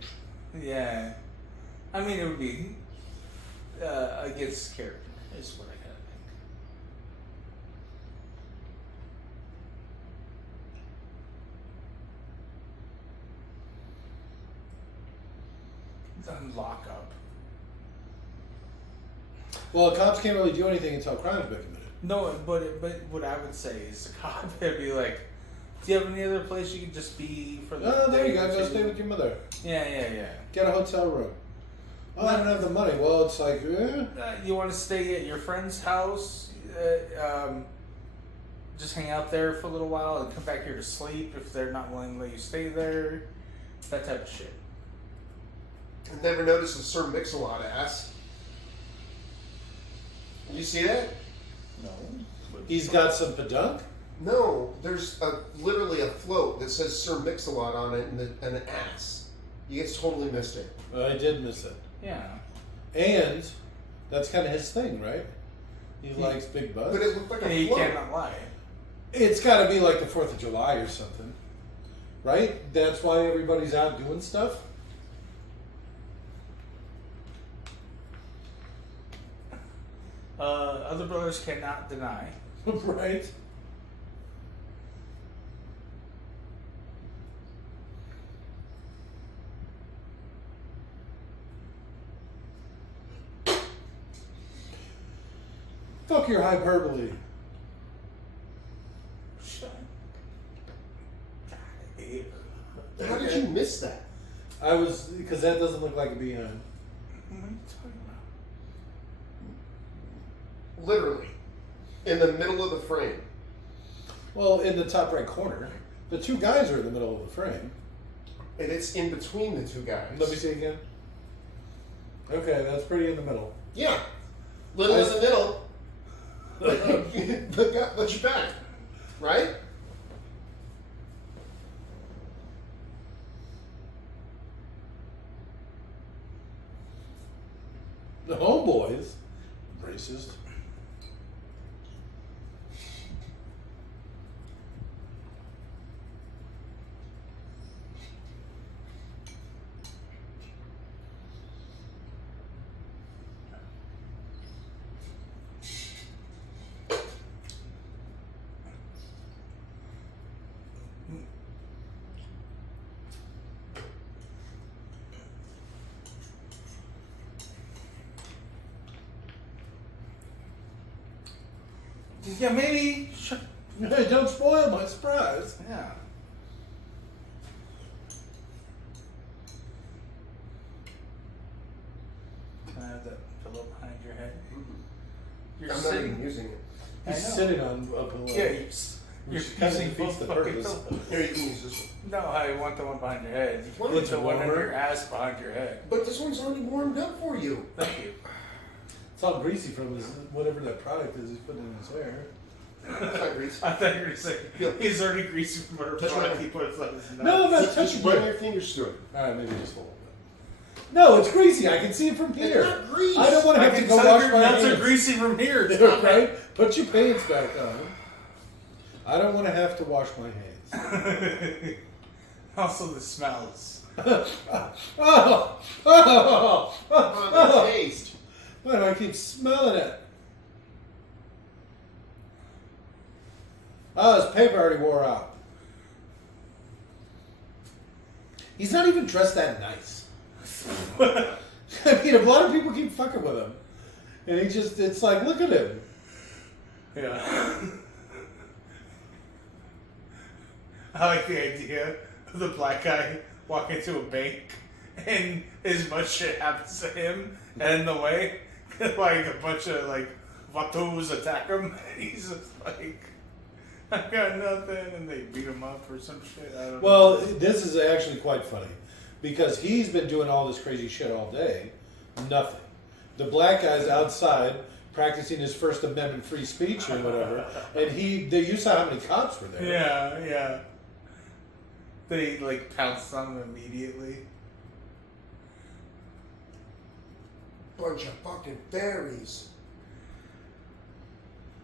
Yeah, I mean it would be against character is what I gotta think. On lockup. Well, cops can't really do anything until crime's been committed. No, but what I would say is the cop would be like, "Do you have any other place you could just be for the?" Oh, there you day go. or Go two?" stay with your mother. Yeah. Get a hotel room. Oh, I don't have the money. Well, it's like, You want to stay at your friend's house? Just hang out there for a little while and come back here to sleep if they're not willing to let you stay there. That type of shit. I never noticed the Sir Mix-a-Lot ass. You see that? No. he's got some pedunk. No, there's literally a float that says Sir Mix-a-Lot on it and an ass. You guys totally missed it. I did miss it. Yeah. And that's kind of his thing, right? He likes big butts. But it looked like a You float. cannot lie. It's got to be like the 4th of July or something, right? That's why everybody's out doing stuff. Other brothers cannot deny. Right? Fuck your hyperbole. Shut up. How did you miss that? I was, because that doesn't look like a behind. What are you talking about? Literally. In the middle of the frame. Well, in the top right corner. The two guys are in the middle of the frame. And it's in between the two guys. Let me see again. Okay, that's pretty in the middle. Yeah. Little in the middle. But you're back. Right? The homeboys. Racist. Yeah, maybe. Hey, don't spoil my surprise. Yeah. Can I have that pillow behind your head? You're I'm not sitting. even using it. I He's know. sitting on a pillow. Yeah, you're Which kind of using defeats both the fucking purpose. pillows. Here, you can use this one. No, I want the one behind your head. You Well, put it's the one under warmer. your ass behind your head. But this one's already warmed up for you. Thank you. It's all greasy from his, whatever that product is he's putting in his hair. It's not grease. I thought you were saying he's already greasy from whatever Touch product my- he puts on his nose. No, I'm not Just touching run it. your fingers through it. Alright, maybe just a little bit. No, it's greasy. I can see it from here. It's not grease. I don't want to I have to can go tell wash your my nuts hands. are greasy from here. Stop Right? Put your pants back on. I don't want to have to wash my hands. it. Also, the smells. Oh! On the taste. Why do I keep smelling it? Oh, his paper already wore out. He's not even dressed that nice. I mean, a lot of people keep fucking with him. And he just, it's like, look at him. Yeah. I like the idea of the black guy walking to a bank and as much shit happens to him and in the way, like a bunch of like vatos attack him and he's just like, I got nothing, and they beat him up or some shit. I don't Well, know. this is actually quite funny because he's been doing all this crazy shit all day. Nothing. The black guy's outside practicing his First Amendment free speech or whatever, and you saw how many cops were there. Yeah. They like pounced on him immediately. Bunch of fucking fairies.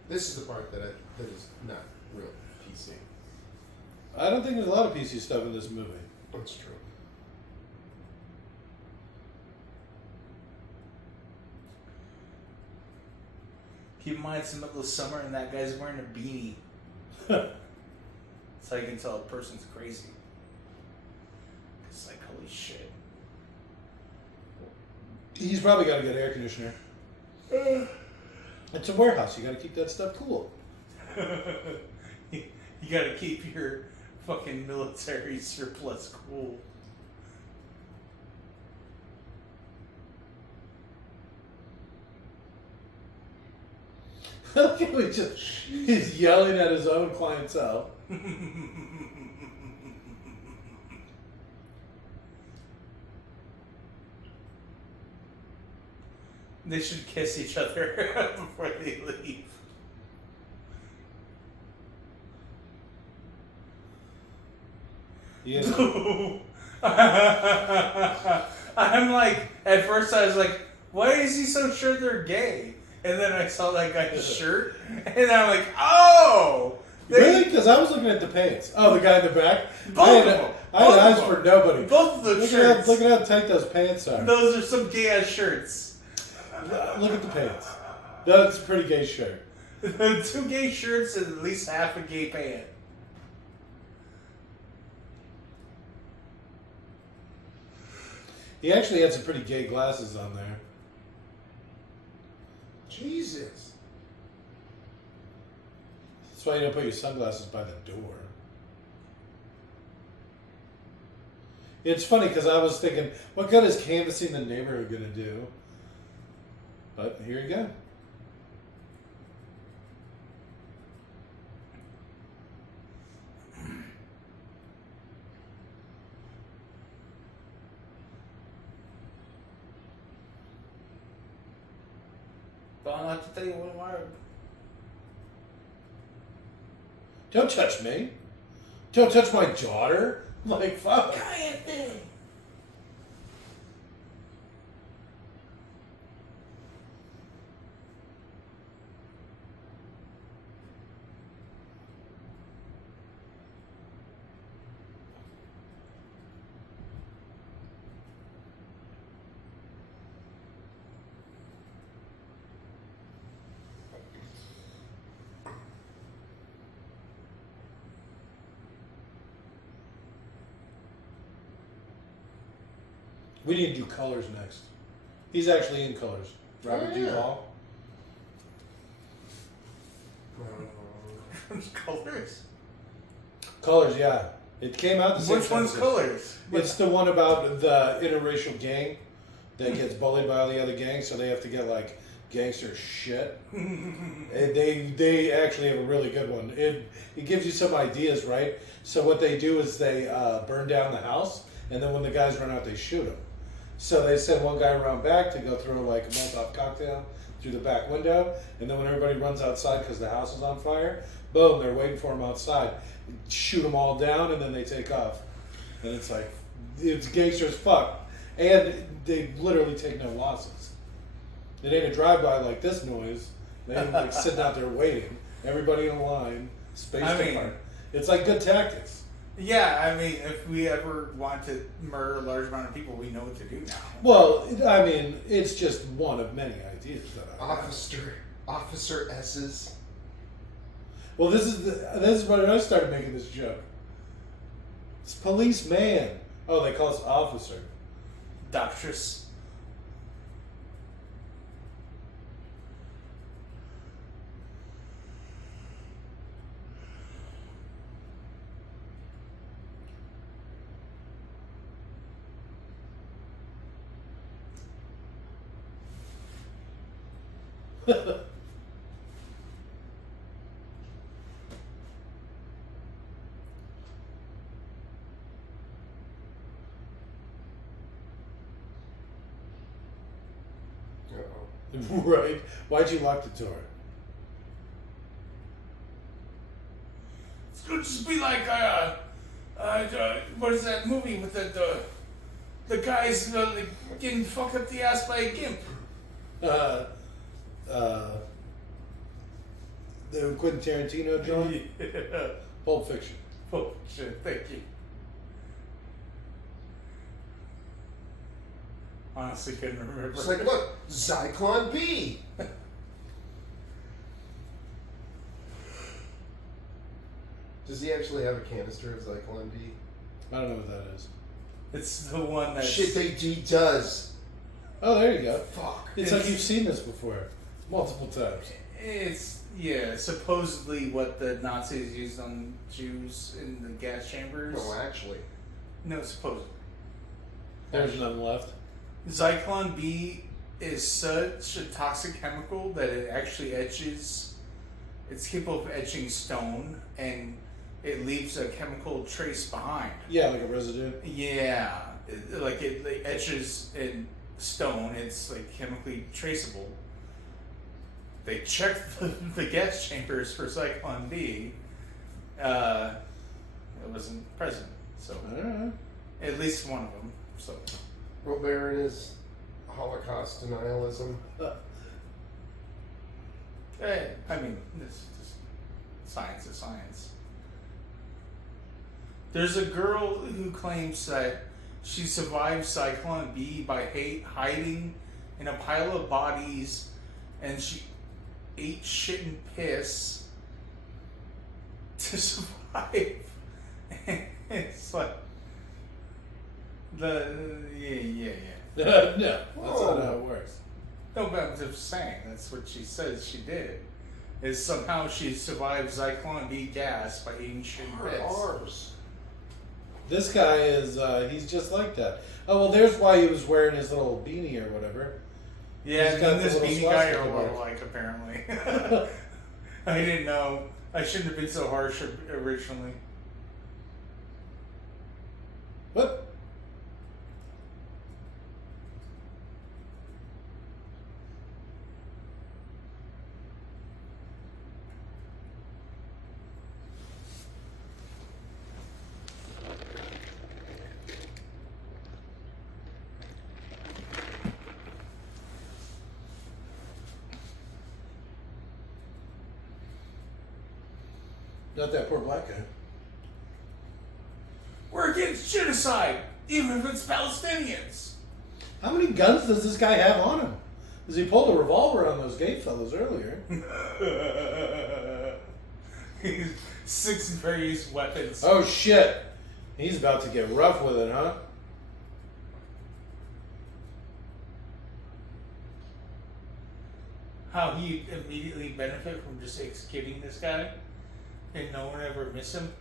This is the part that is not real PC. I don't think there's a lot of PC stuff in this movie. That's true. Keep in mind it's the middle of summer and that guy's wearing a beanie. So you can tell a person's crazy. It's like, holy shit. He's probably got a good air conditioner. It's a warehouse. You got to keep that stuff cool. You gotta keep your fucking military surplus cool. Look at him, he's yelling at his own clientele. They should kiss each other before they leave. He is, I'm like, at first I was like, why is he so sure they're gay? And then I saw that guy's shirt, and I'm like, oh! really? Because I was looking at the pants. Oh, the guy in the back? Both I of had, them. I had Both of eyes them. for nobody. Both of those shirts. Look at how tight those pants are. Those are some gay ass shirts. Look at the pants. That's a pretty gay shirt. 2 gay shirts and at least half a gay pant. He actually had some pretty gay glasses on there. Jesus. That's why you don't put your sunglasses by the door. It's funny because I was thinking, what good is canvassing the neighborhood going to do? But here you go. But I'll have to tell you why. Don't touch me. Don't touch my daughter. Like, fuck. We need to do colors next. He's actually in colors. Robert yeah. Duvall. Colors? Colors, yeah. It came out the same Which time one's as- Colors? It's the one about the interracial gang that gets bullied by all the other gangs, so they have to get like gangster shit. And they actually have a really good one. It gives you some ideas, right? So what they do is they burn down the house, and then when the guys run out, they shoot them. So they send one guy around back to go throw like a Molotov cocktail through the back window, and then when everybody runs outside because the house is on fire, boom, they're waiting for him outside. Shoot them all down, and then they take off. And it's like, it's gangster as fuck. And they literally take no losses. It ain't a drive-by like this noise. They ain't like sitting out there waiting. Everybody in a line, spaced apart. It's like good tactics. Yeah, I mean, if we ever want to murder a large amount of people, we know what to do now. Well, I mean, it's just one of many ideas that I have. Officer S's. Well, this is when I started making this joke. It's policeman. Oh, they call us officer. Doctress. Right. Why'd you lock the door? It's going to just be like, what is that movie with the guys like, getting fucked up the ass by a gimp? The Quentin Tarantino joint? Yeah. Pulp Fiction. Oh, shit, thank you. Honestly, couldn't remember. It's like, look, Zyklon B. Does he actually have a canister of Zyklon B? I don't know what that is. It's the one that Shit, he does. Oh, there you go. Fuck. It's like you've seen this before. Multiple times. It's supposedly what the Nazis used on Jews in the gas chambers. No, actually. No, supposedly. There's none left. Zyklon B is such a toxic chemical that it actually etches. It's capable of etching stone, and it leaves a chemical trace behind. Yeah, like a residue. Yeah, it etches in stone. It's like chemically traceable. They checked the gas chambers for Zyklon B. It wasn't present, so Alright. at least one of them. So Robert and his Holocaust denialism. I mean, it's just science is science. There's a girl who claims that she survived Zyklon B by hiding in a pile of bodies, and she ate shit and piss to survive. It's like yeah. No, that's not how it works. No, but I'm just saying that's what she says she did. is somehow she survived Zyklon B gas by eating shitty Hard bits. R's. This guy is, he's just like that. Oh, well, there's why he was wearing his little beanie or whatever. Yeah, He's and got then this the little beanie guy swastika are mark. alike, apparently. I didn't know. I shouldn't have been so harsh originally. What? Not that poor black guy. We're against genocide, even if it's Palestinians. How many guns does this guy have on him? Because he pulled a revolver on those gay fellows earlier. He's 6 various weapons. Oh shit! He's about to get rough with it, huh? How he immediately benefit from just executing this guy, and no one ever miss him.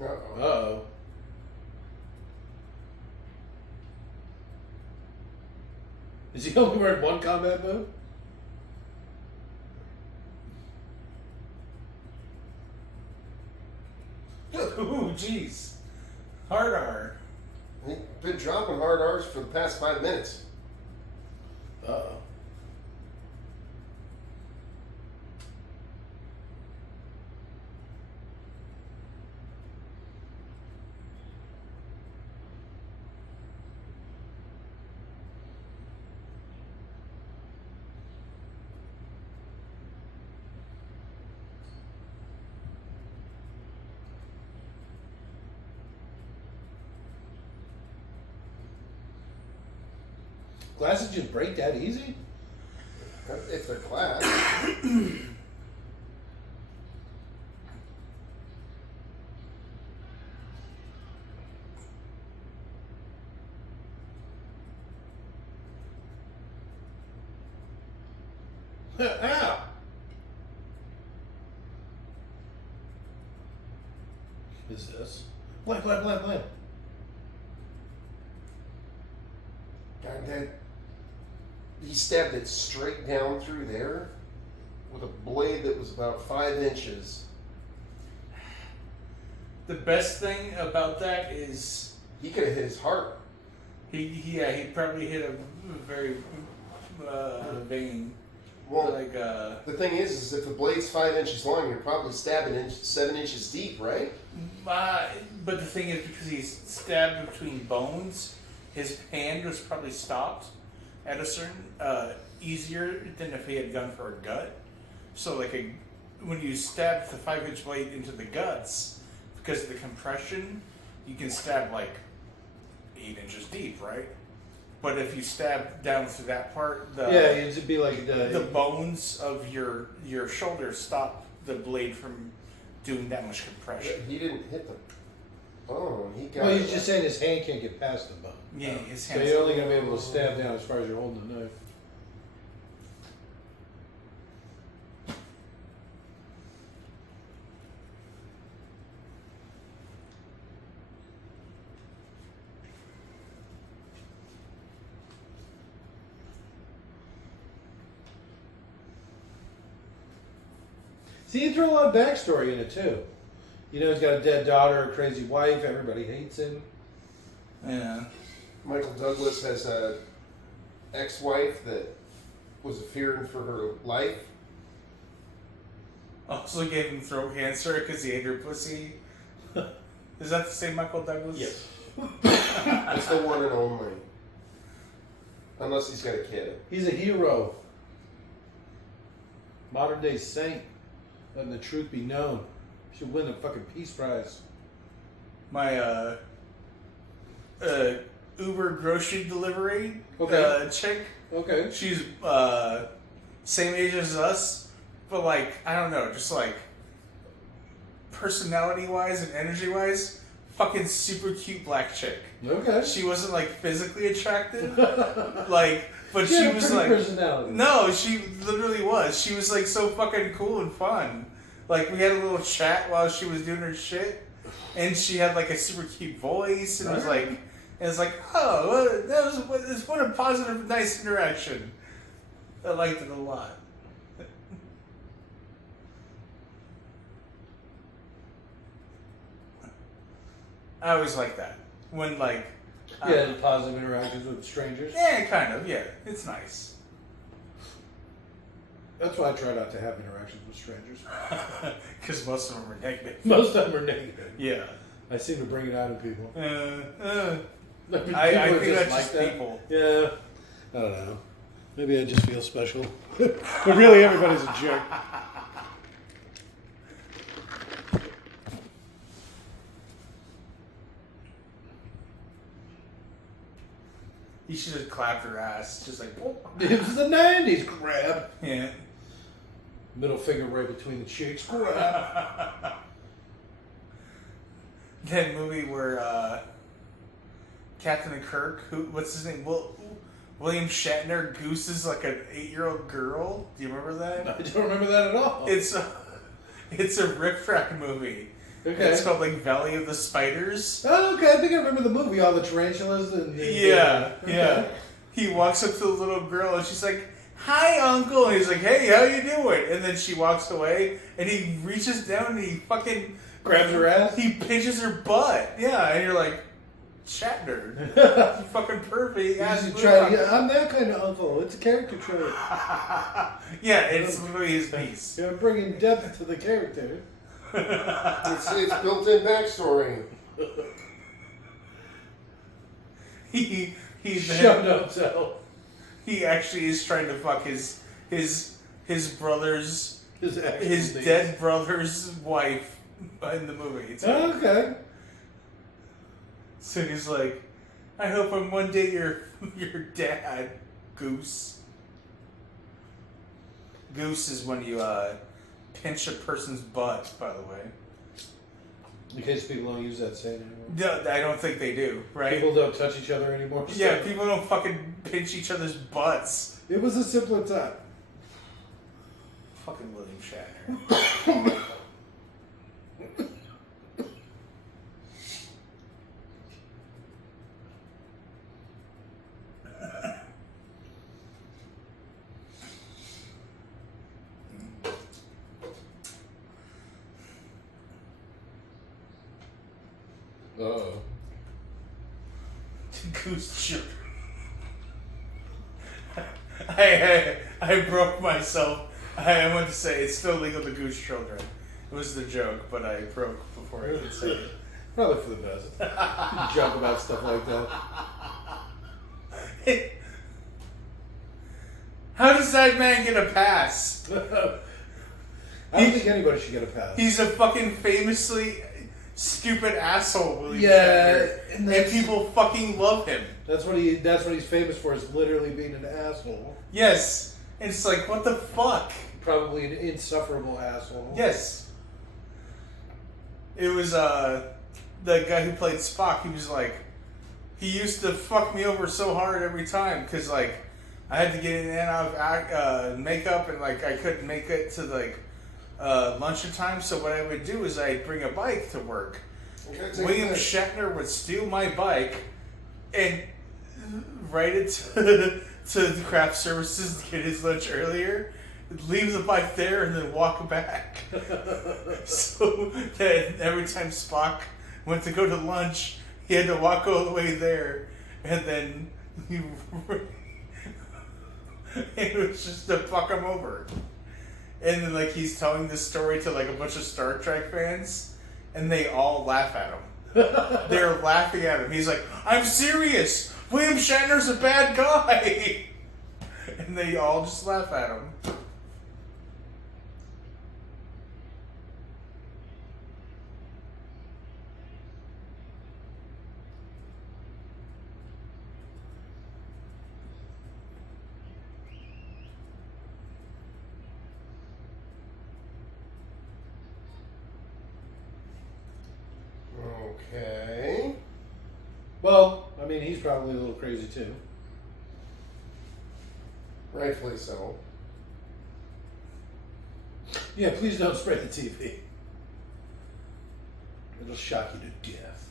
Uh-oh. Uh-oh. Is he only wearing one combat move? Ooh, jeez. Hard R. He's been dropping hard R's for the past 5 minutes. Uh-oh. Glasses just break that easy? If they're glass. Ow! Is this? Blam, blam, blam, blam. God, that he stabbed it straight down through there with a blade that was about 5 inches. The best thing about that is He could have hit his heart. he probably hit a very vein. Well, Like the thing is if the blade's 5 inches long, you're probably stabbing 7 inches deep, right? but the thing is, because he's stabbed between bones, his hand was probably stopped at a certain easier than if he had gone for a gut. So when you stab the 5-inch blade into the guts, because of the compression, you can stab like 8 inches deep, right? But if you stab down through that part, Yeah, it'd be like the bones of your shoulder stop the blade from doing that much compression. He didn't hit the bone. He got. Well, he's just saying his hand can't get past the bone. Yeah, his So hands. you're only going to be able to stab down as far as you're holding the knife. See, you throw a lot of backstory in it too. You know, he's got a dead daughter, a crazy wife, everybody hates him. Yeah. Michael Douglas has a ex-wife that was fearing for her life. Also gave him throat cancer because he ate her pussy. Is that the same Michael Douglas? Yes. It's the one and only. Unless he's got a kid. He's a hero. Modern day saint. Letting the truth be known. Should win a fucking Peace Prize. My Uber grocery delivery chick. Okay. She's same age as us, but like I don't know, just like personality wise and energy wise, fucking super cute black chick. Okay. She wasn't like physically attractive, like, but she had a was pretty like, personality. no, she literally was. She was like so fucking cool and fun. Like we had a little chat while she was doing her shit, and she had like a super cute voice, and it was like, oh, what a positive, nice interaction. I liked it a lot. I always like that when like, Yeah, positive interactions with strangers. yeah, kind of, yeah, it's nice. That's why I try not to have interactions with strangers. Because most of them are negative. Most of them are negative. Yeah. I seem to bring it out in people. I People think are that's like just that. people. Yeah. I don't know. Maybe I just feel special. But really, everybody's a jerk. You should have clapped her ass, just like, whoop. It was the 90s, grab. Yeah. Middle finger right between the cheeks, grab. That movie where Captain Kirk, what's his name? William Shatner gooses like an 8-year-old girl. Do you remember that? I don't remember that at all. It's a Rick Rack movie. Okay. It's called like Valley of the Spiders. Oh, okay. I think I remember the movie, all the tarantulas and Yeah, okay. yeah. He walks up to the little girl and she's like, "Hi, Uncle." And he's like, "Hey, how you doing?" And then she walks away and he reaches down and he fucking Grabs her ass? He pinches her butt. Yeah, and you're like, Shatner, you fucking perfect. You should try. Yeah, I'm that kind of uncle. It's a character trait. Yeah, it's literally his piece. You're bringing depth to the character. It's built-in backstory. He's Show don't tell. He actually is trying to fuck his brother's His dead brother's wife in the movie. It's like, Okay. so he's like, "I hope I'm one day your dad, Goose." Goose is when you pinch a person's butt, by the way. In case people don't use that saying anymore. No, I don't think they do, right? People don't touch each other anymore. Yeah, so- people don't fucking pinch each other's butts. It was a simpler time. Fucking William Shatner. Uh-oh. Goose children. I broke myself. I went to say it's still legal to goose children. It was the joke, but I broke before I could say it. Probably for the best. Joke about stuff like that. How does that man get a pass? I don't think anybody should get a pass. He's a fucking famously stupid asshole, William Yeah, Shatner. and And people fucking love him. That's what he's famous for, is literally being an asshole. Yes. And it's like, what the fuck? Probably an insufferable asshole. Yes. It was the guy who played Spock. He was like, he used to fuck me over so hard every time because like I had to get in and out of makeup and like I couldn't make it to like lunchtime. So what I would do is I'd bring a bike to work. William Shatner would steal my bike and ride it to the craft services to get his lunch earlier, leave the bike there, and then walk back. So that every time Spock went to go to lunch, he had to walk all the way there, and then it was just to fuck him over. And then like he's telling this story to like a bunch of Star Trek fans, and they all laugh at him. They're laughing at him. He's like, "I'm serious. William Shatner's a bad guy." And they all just laugh at him. Oh Okay. Well, I mean, he's probably a little crazy too. Rightfully so. Yeah, please don't spray the TV. It'll shock you to death.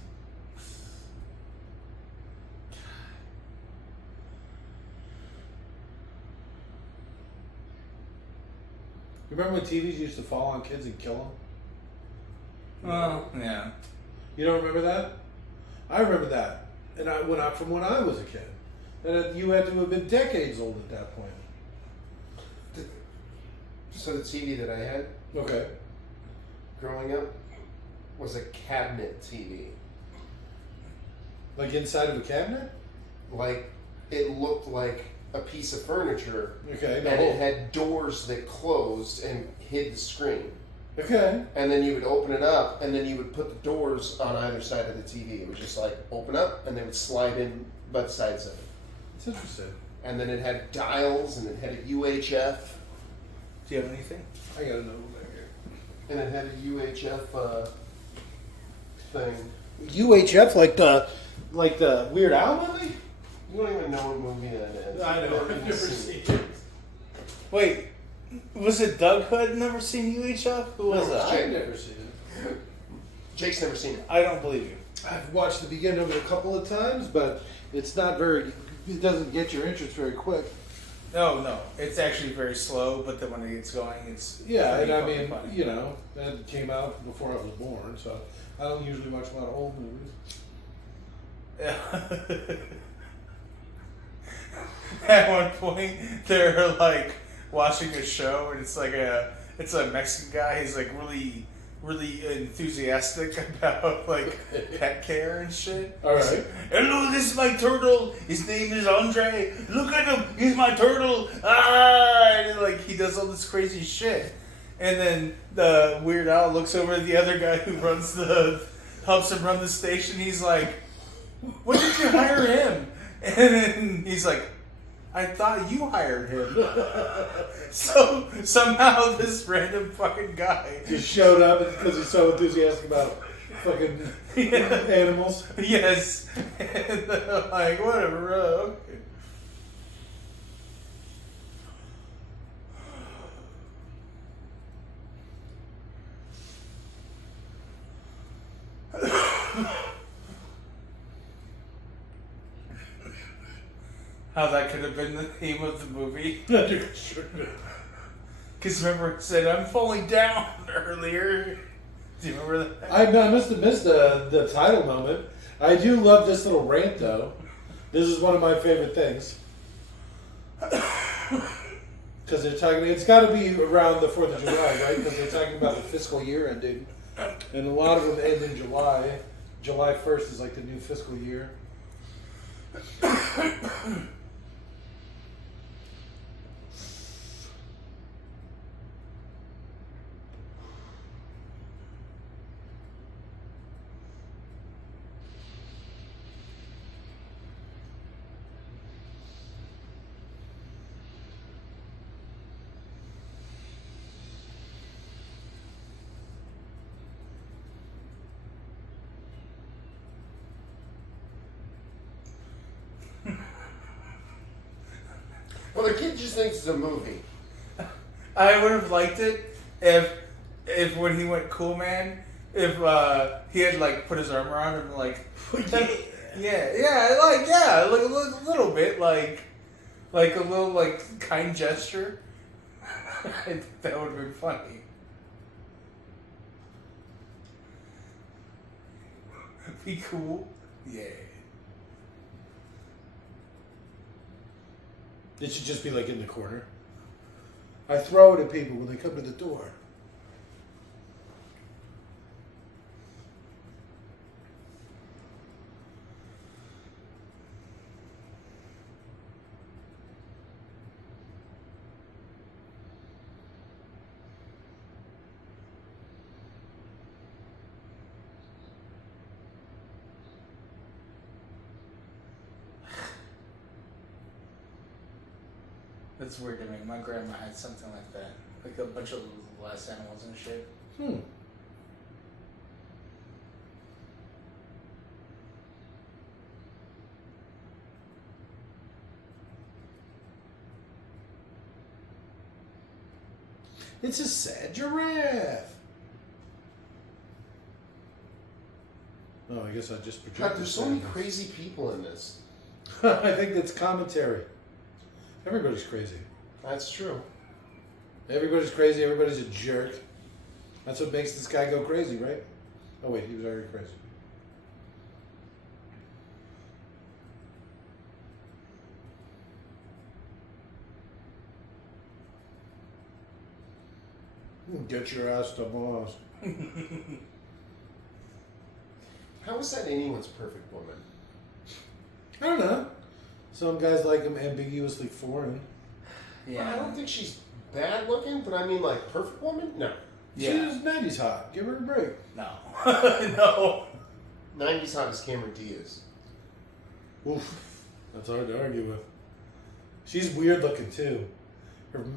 You remember when TVs used to fall on kids and kill them? Well, yeah. You don't remember that? I remember that, and from when I was a kid, and you had to have been decades old at that point. So the TV that I had Okay. growing up was a cabinet TV. Like inside of a cabinet? Like, it looked like a piece of furniture, Okay. and it had doors that closed and hid the screen. Okay. And then you would open it up, and then you would put the doors on either side of the TV. It was just like open up, and they would slide in both sides of it. It's interesting. And then it had dials, and it had a UHF, Do you have anything? I gotta know back here. and it had a UHF thing. UHF, like the Weird Al movie? You don't even know what movie that is. I know. You've I've never seen seen it. Wait, was it Doug Hood never seen UHF? Who was No, that? Jake. I've never seen it. Jake's never seen it. I don't believe you. I've watched the beginning of it a couple of times, but it's not very. It doesn't get your interest very quick. No, it's actually very slow, but then when it gets going, it's Yeah, pretty and I fucking mean, funny. you know, that came out before I was born, so I don't usually watch a lot of old movies. At one point, they're like watching a show, and it's a Mexican guy. He's like really enthusiastic about like pet care and shit. All He's right. like, hello, this is my turtle. His name is Andre. Look at him. He's my turtle. Ah, and like he does all this crazy shit. And then the Weird Al looks over at the other guy who helps him run the station. He's like, when did you hire him? And then he's like, I thought you hired him. So somehow this random fucking guy Just showed up because he's so enthusiastic about fucking animals. Yes. And they're like, whatever, okay. How that could have been the theme of the movie. Because remember, it said, I'm falling down earlier. Do you remember that? I must have missed the title moment. I do love this little rant, though. This is one of my favorite things. Because they're talking, it's got to be around the 4th of July, right? Because they're talking about the fiscal year ending. And a lot of them end in July. July 1st is like the new fiscal year. Well, the kid just thinks it's a movie. I would have liked it if when he went cool man, if he had like put his arm around him like yeah, like a little bit like a little like kind gesture. I think that would have been funny. Be cool, yeah. It should just be like in the corner. I throw it at people when they come to the door. That's weird to me. My grandma had something like that, like a bunch of glass animals and shit. Hmm. It's a sad giraffe. Oh, I guess I just projected. God, there's so many sadness. crazy people in this. I think that's commentary. Everybody's crazy. That's true. Everybody's crazy. Everybody's a jerk. That's what makes this guy go crazy, right? Oh wait, he was already crazy. Get your ass to boss. How is that anyone's perfect woman? I don't know. Some guys like him ambiguously foreign. Well, I don't think she's bad looking, but I mean, like, perfect woman? No. Yeah. She's 90s hot. Give her a break. No. No. 90s hot as Cameron Diaz. Oof. That's hard to argue with. She's weird looking too.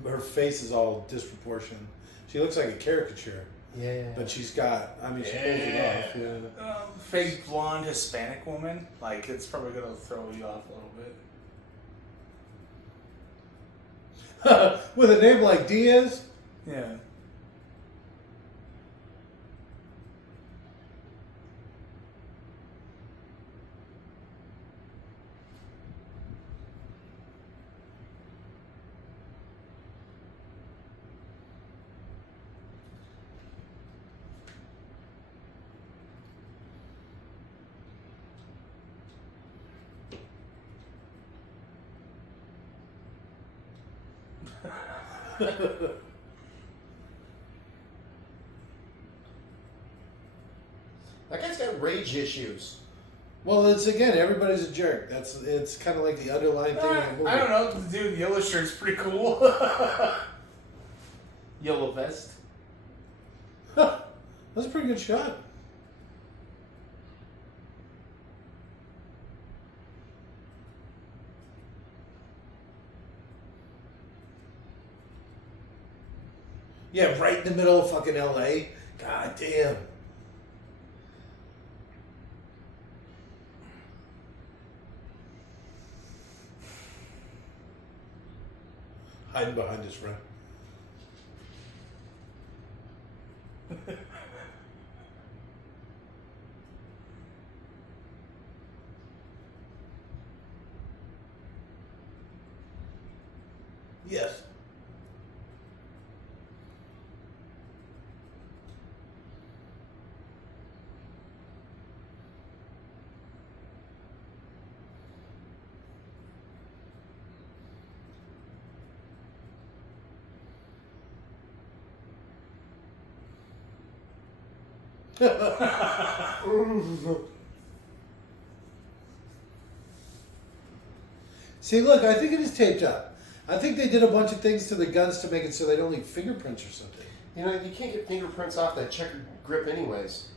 Her face is all disproportionate. She looks like a caricature. Yeah. But she's got, I mean, she pulls it off. Yeah. Fake blonde Hispanic woman. Like, it's probably going to throw you off a little bit. With a name like Diaz? Yeah. That guy's got rage issues. Well, it's again, everybody's a jerk. It's kind of like the underlying thing in the movie. I don't know. The dude, the yellow shirt's pretty cool. Yellow vest. Huh. That's a pretty good shot. Yeah, right in the middle of fucking LA. God damn. Hiding behind his friend. Yes. See, look, I think it is taped up. I think they did a bunch of things to the guns to make it so they don't leave fingerprints or something. You know, you can't get fingerprints off that checkered grip anyways.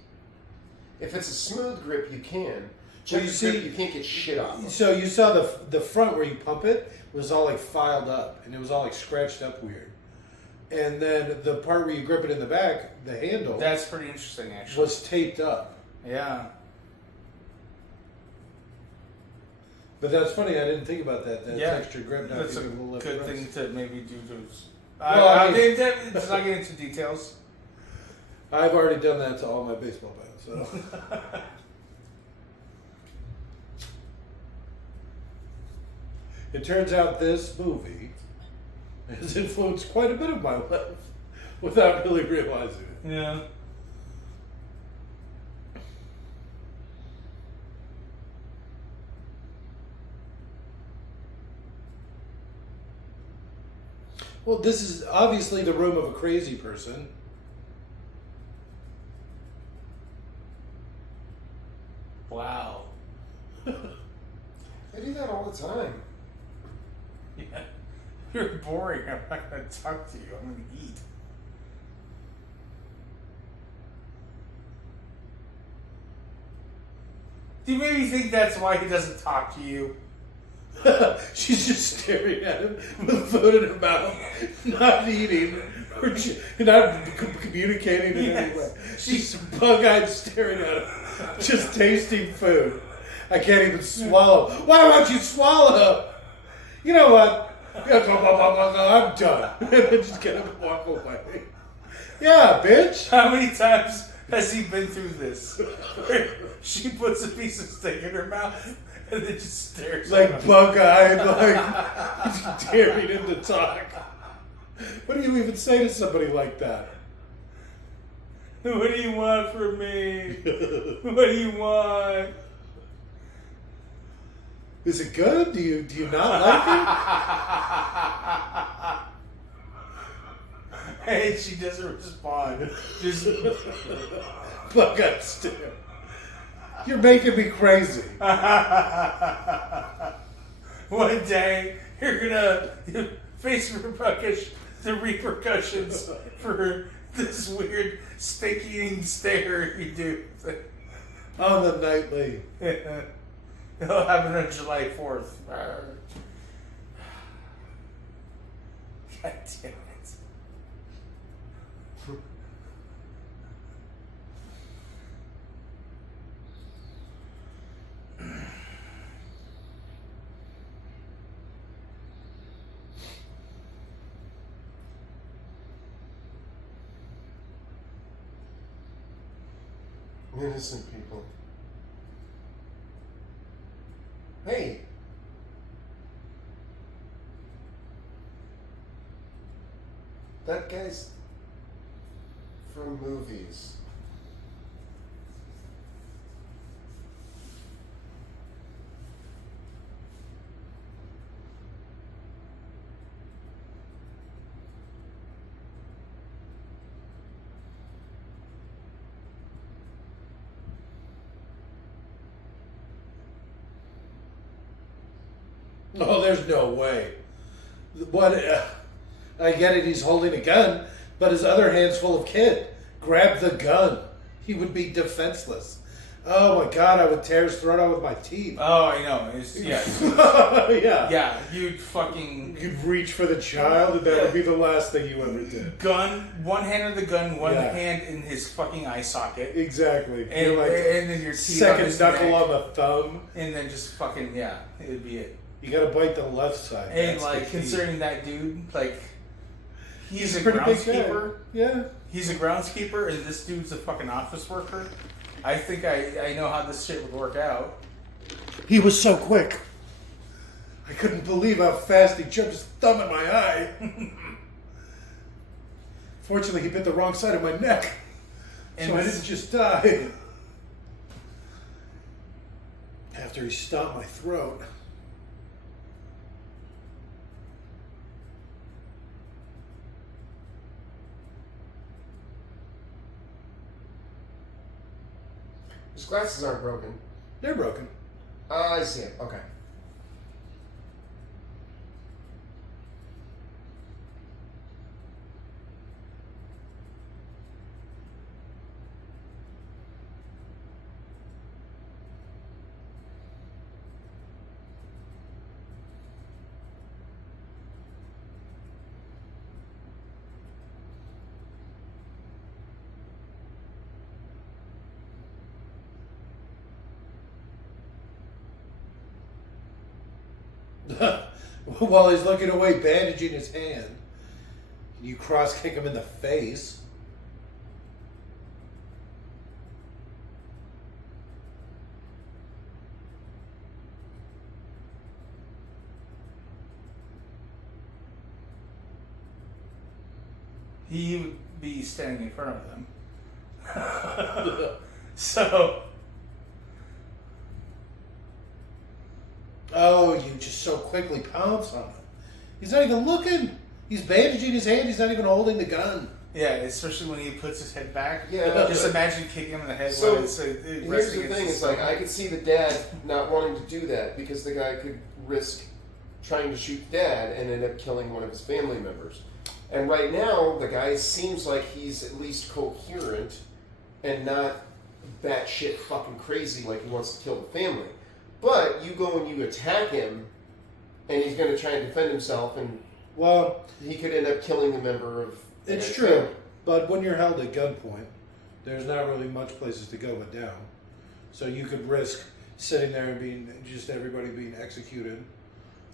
If it's a smooth grip, you can. Checkered grip, you can't get shit off of. So you saw the front where you pump it was all like filed up, and it was all like scratched up weird. And then the part where you grip it in the back, the handle, That's pretty interesting, actually. was taped up. Yeah. But that's funny. I didn't think about that. That Yeah. texture grip. Not That's a giving little left good and thing right. to maybe do to. Well, I mean- Let's not get into details. I've already done that to all my baseball bats. So. It turns out this movie has influenced quite a bit of my life without really realizing it. Yeah. Well, this is obviously the room of a crazy person. Wow. They do that all the time. Yeah. You're boring. I'm not going to talk to you. I'm going to eat. Do you maybe think that's why he doesn't talk to you? She's just staring at him with food in her mouth, not eating, or not communicating in any way. She's bug-eyed staring at him, just tasting food. I can't even swallow. Why won't you swallow? You know what? I'm done. And then just get up and walk away. Yeah, bitch. How many times has he been through this? Where she puts a piece of steak in her mouth and then just stares at Like him. bug-eyed, like daring him to talk. What do you even say to somebody like that? What do you want from me? What do you want? Is it good? Do you not like And she doesn't respond. Just it? Bug-eyed stare. You're making me crazy. one day you're gonna face the repercussions for this weird steak eating stare you do. On the nightly. It'll happen on July 4th. God damn it. Innocent people. Hey. That guy's from movies. No, there's no way. What? I get it, he's holding a gun, but his other hand's full of kid. Grab the gun. He would be defenseless. Oh my god, I would tear his throat out with my teeth. Oh, I know. Yeah. Yeah. Yeah, you'd fucking You'd reach for the child, and that would be the last thing you ever did. gun, one hand on the gun, one Yeah. hand in his fucking eye socket. Exactly. And, You're like and then your teeth on second his knuckle neck, on the thumb. and then just fucking, yeah, it would be it. You gotta bite the left side. And That's like, the key. considering that dude, like, he's a pretty big guy. groundskeeper. Yeah. He's a groundskeeper, and this dude's a fucking office worker. I think I know how this shit would work out. He was so quick. I couldn't believe how fast he jumped his thumb in my eye. Fortunately, he bit the wrong side of my neck, And so I this- didn't just die. After he stomped my throat. His glasses aren't broken. They're broken. I see it. Okay. While he's looking away, bandaging his hand, you cross kick him in the face. He would be standing in front of them. So, Oh, you just so quickly pounce on him. He's not even looking. He's bandaging his hand. He's not even holding the gun. yeah, especially when he puts his head back. Yeah. Just imagine kicking him in the head So, while it's Here's resting the against thing: his it's like stomach. I could see the dad not wanting to do that because the guy could risk trying to shoot dad and end up killing one of his family members. And right now, the guy seems like he's at least coherent and not batshit fucking crazy like he wants to kill the family. But you go and you attack him, and he's going to try and defend himself, and Well, he could end up killing a member of. the it's guy's true. family. But when you're held at gunpoint, there's not really much places to go but down. So you could risk sitting there and being just everybody being executed,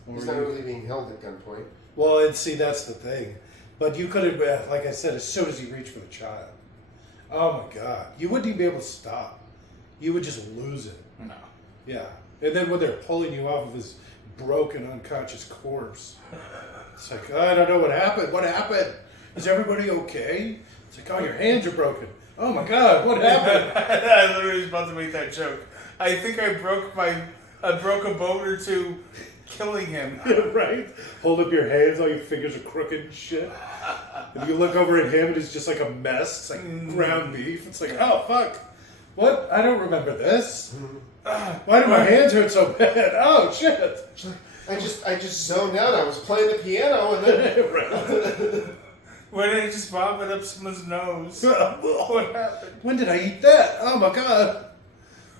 He's not really being held at gunpoint. Well, and see, that's the thing. But you could have, like I said, as soon as he reached for the child. Oh my God. You wouldn't even be able to stop. You would just lose it. No. Yeah. And then when they're pulling you off of his broken, unconscious corpse, it's like, I don't know what happened. What happened? Is everybody okay? It's like, oh, your hands are broken. Oh my God, what happened? I literally was about to make that joke. I think I broke a bone or two killing him. Right? Hold up your hands, all your fingers are crooked and shit. And you look over at him and it's just like a mess. It's like ground beef. It's like, oh fuck. What? I don't remember this. Why do my hands hurt so bad? Oh shit. I just zoned out. I was playing the piano and then Why did I just vomit up someone's nose? What happened? When did I eat that? Oh my God.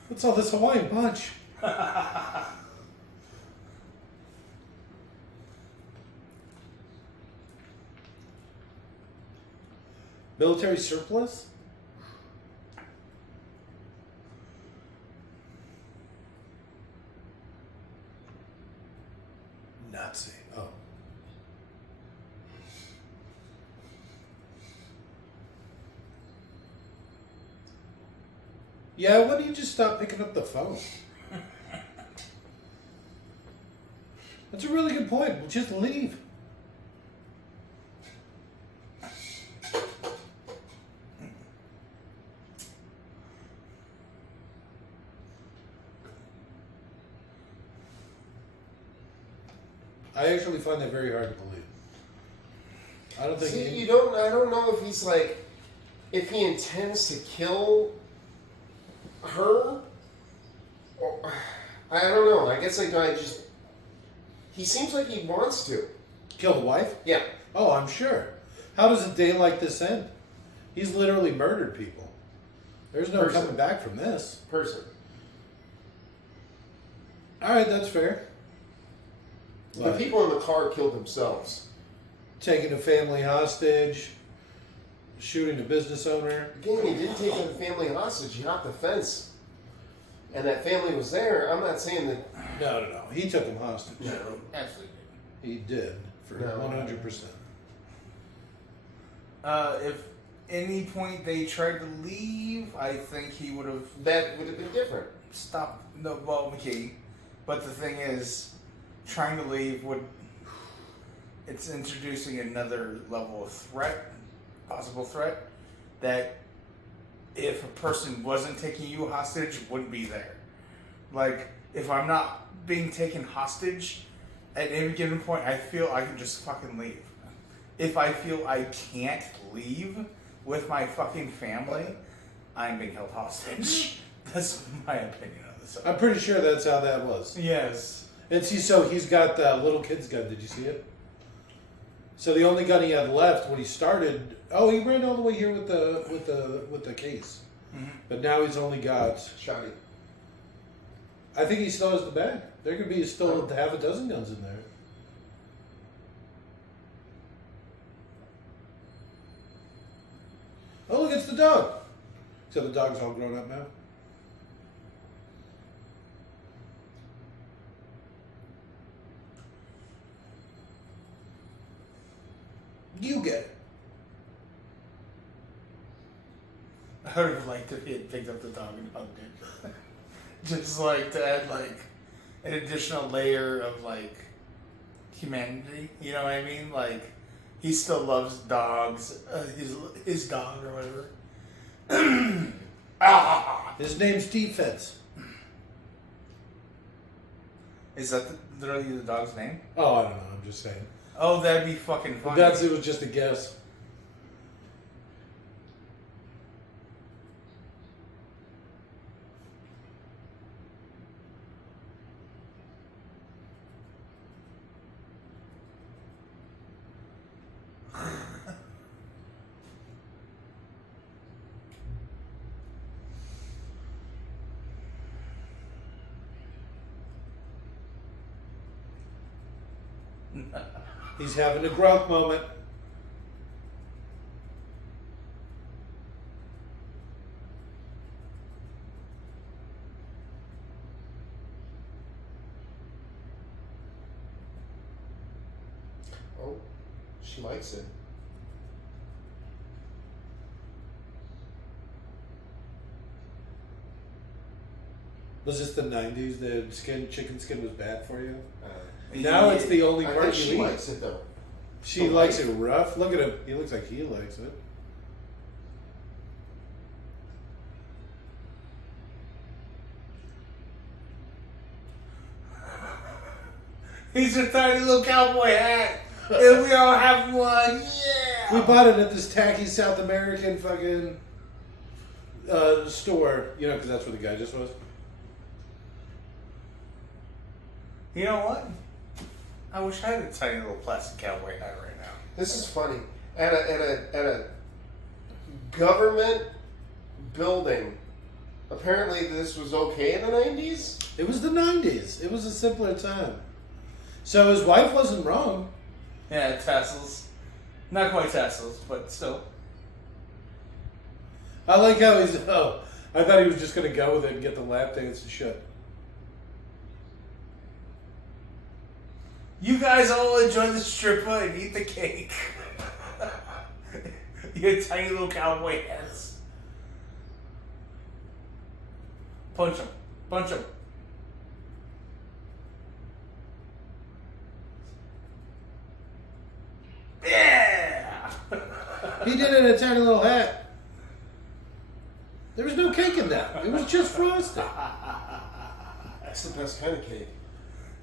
What's all this Hawaiian punch? Military surplus? Nazi. Oh. Yeah, why don't you just stop picking up the phone? That's a really good point. We'll just leave. I actually find that very hard to believe. I don't think. see, I don't know if he's like, if he intends to kill her. Or, I don't know. I guess he seems like he wants to. Kill the wife? Yeah. Oh, I'm sure. How does a day like this end? He's literally murdered people. There's no Person. coming back from this. Person. All right, that's fair. The people in the car killed themselves. Taking a family hostage, shooting a business owner. Again, he didn't take the family hostage. He hopped the fence. And that family was there. I'm not saying that. No. He took him hostage. No, absolutely. He did for No. 100%. If any point they tried to leave, I think he would have That would have been different. stopped. No, well, McKee. But the thing is, trying to leave it's introducing another level of threat, possible threat, that if a person wasn't taking you hostage, wouldn't be there. Like, if I'm not being taken hostage, at any given point, I feel I can just fucking leave. If I feel I can't leave with my fucking family, I'm being held hostage. That's my opinion on this. I'm pretty sure that's how that was. Yes. And see, so he's got the little kid's gun. Did you see it? So the only gun he had left when he started. Oh, he ran all the way here with the case. Mm-hmm. But now he's only got. Shoddy. I think he still has the bag. There could be still half a dozen guns in there. Oh, look, it's the dog. Except the dog's all grown up now. You get it. I would have liked if he had picked up the dog and hugged it. Just like to add like an additional layer of like humanity. You know what I mean? Like he still loves dogs, his dog or whatever. His name's Defense. Is that literally the dog's name? Oh, I don't know. I'm just saying. Oh, that'd be fucking funny. It was just a guess. He's having a growth moment. Oh, she likes it. Was this the 90s? The chicken skin was bad for you? Uh, Now it's the only I part think you she eat. likes it though. She The likes life. it rough. Look at him. He looks like he likes it. He's a tiny little cowboy hat. And we all have one. Yeah. We bought it at this tacky South American fucking store. You know, because that's where the guy just was. You know what? I wish I had a tiny little plastic cowboy hat right now. This is funny. At a government building, apparently this was okay in the 90s. It was the 90s. It was a simpler time. So his wife wasn't wrong. Yeah, tassels. Not quite tassels, but still. I like how he's. Oh, I thought he was just going to go with it and get the lap dance and shit. You guys all enjoy the stripper and eat the cake. You tiny little cowboy hats. Punch him. Punch him. Yeah! He did it in a tiny little hat. There was no cake in that. It was just frosting. That's the best kind of cake.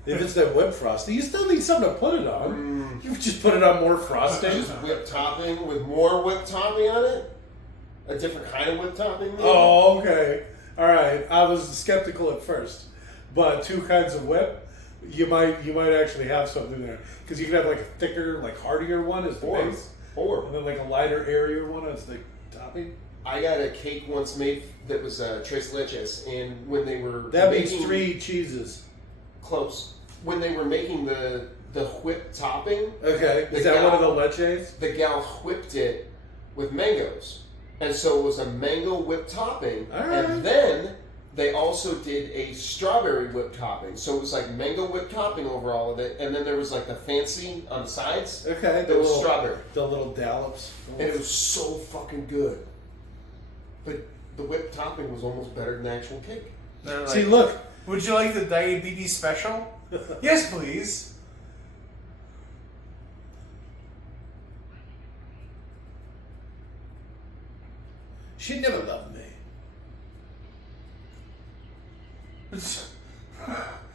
If it's that whipped frosting, you still need something to put it on. You just put it on more frosting. Just whipped topping with more whipped topping on it. A different kind of whipped topping. Maybe? Oh, okay. All right. I was skeptical at first, but two kinds of whip, you might actually have something there because you could have like a thicker, like heartier one as the base, Or and then like a lighter, airier one as the topping. I got a cake once made that was tres leches, and when they were That means making, 3 cheeses. close when they were making the whipped topping, Okay. The Is that one of gal- the leches? the gal whipped it with mangoes, and so it was a mango whipped topping, All right. and then they also did a strawberry whipped topping. So it was like mango whipped topping over all of it, and then there was like the fancy on the sides. Okay. That was strawberry, The little dollops. and it was so fucking good. But the whipped topping was almost better than the actual cake. They're like, See, look. would you like the diabetes special? Yes, please. She never loved me.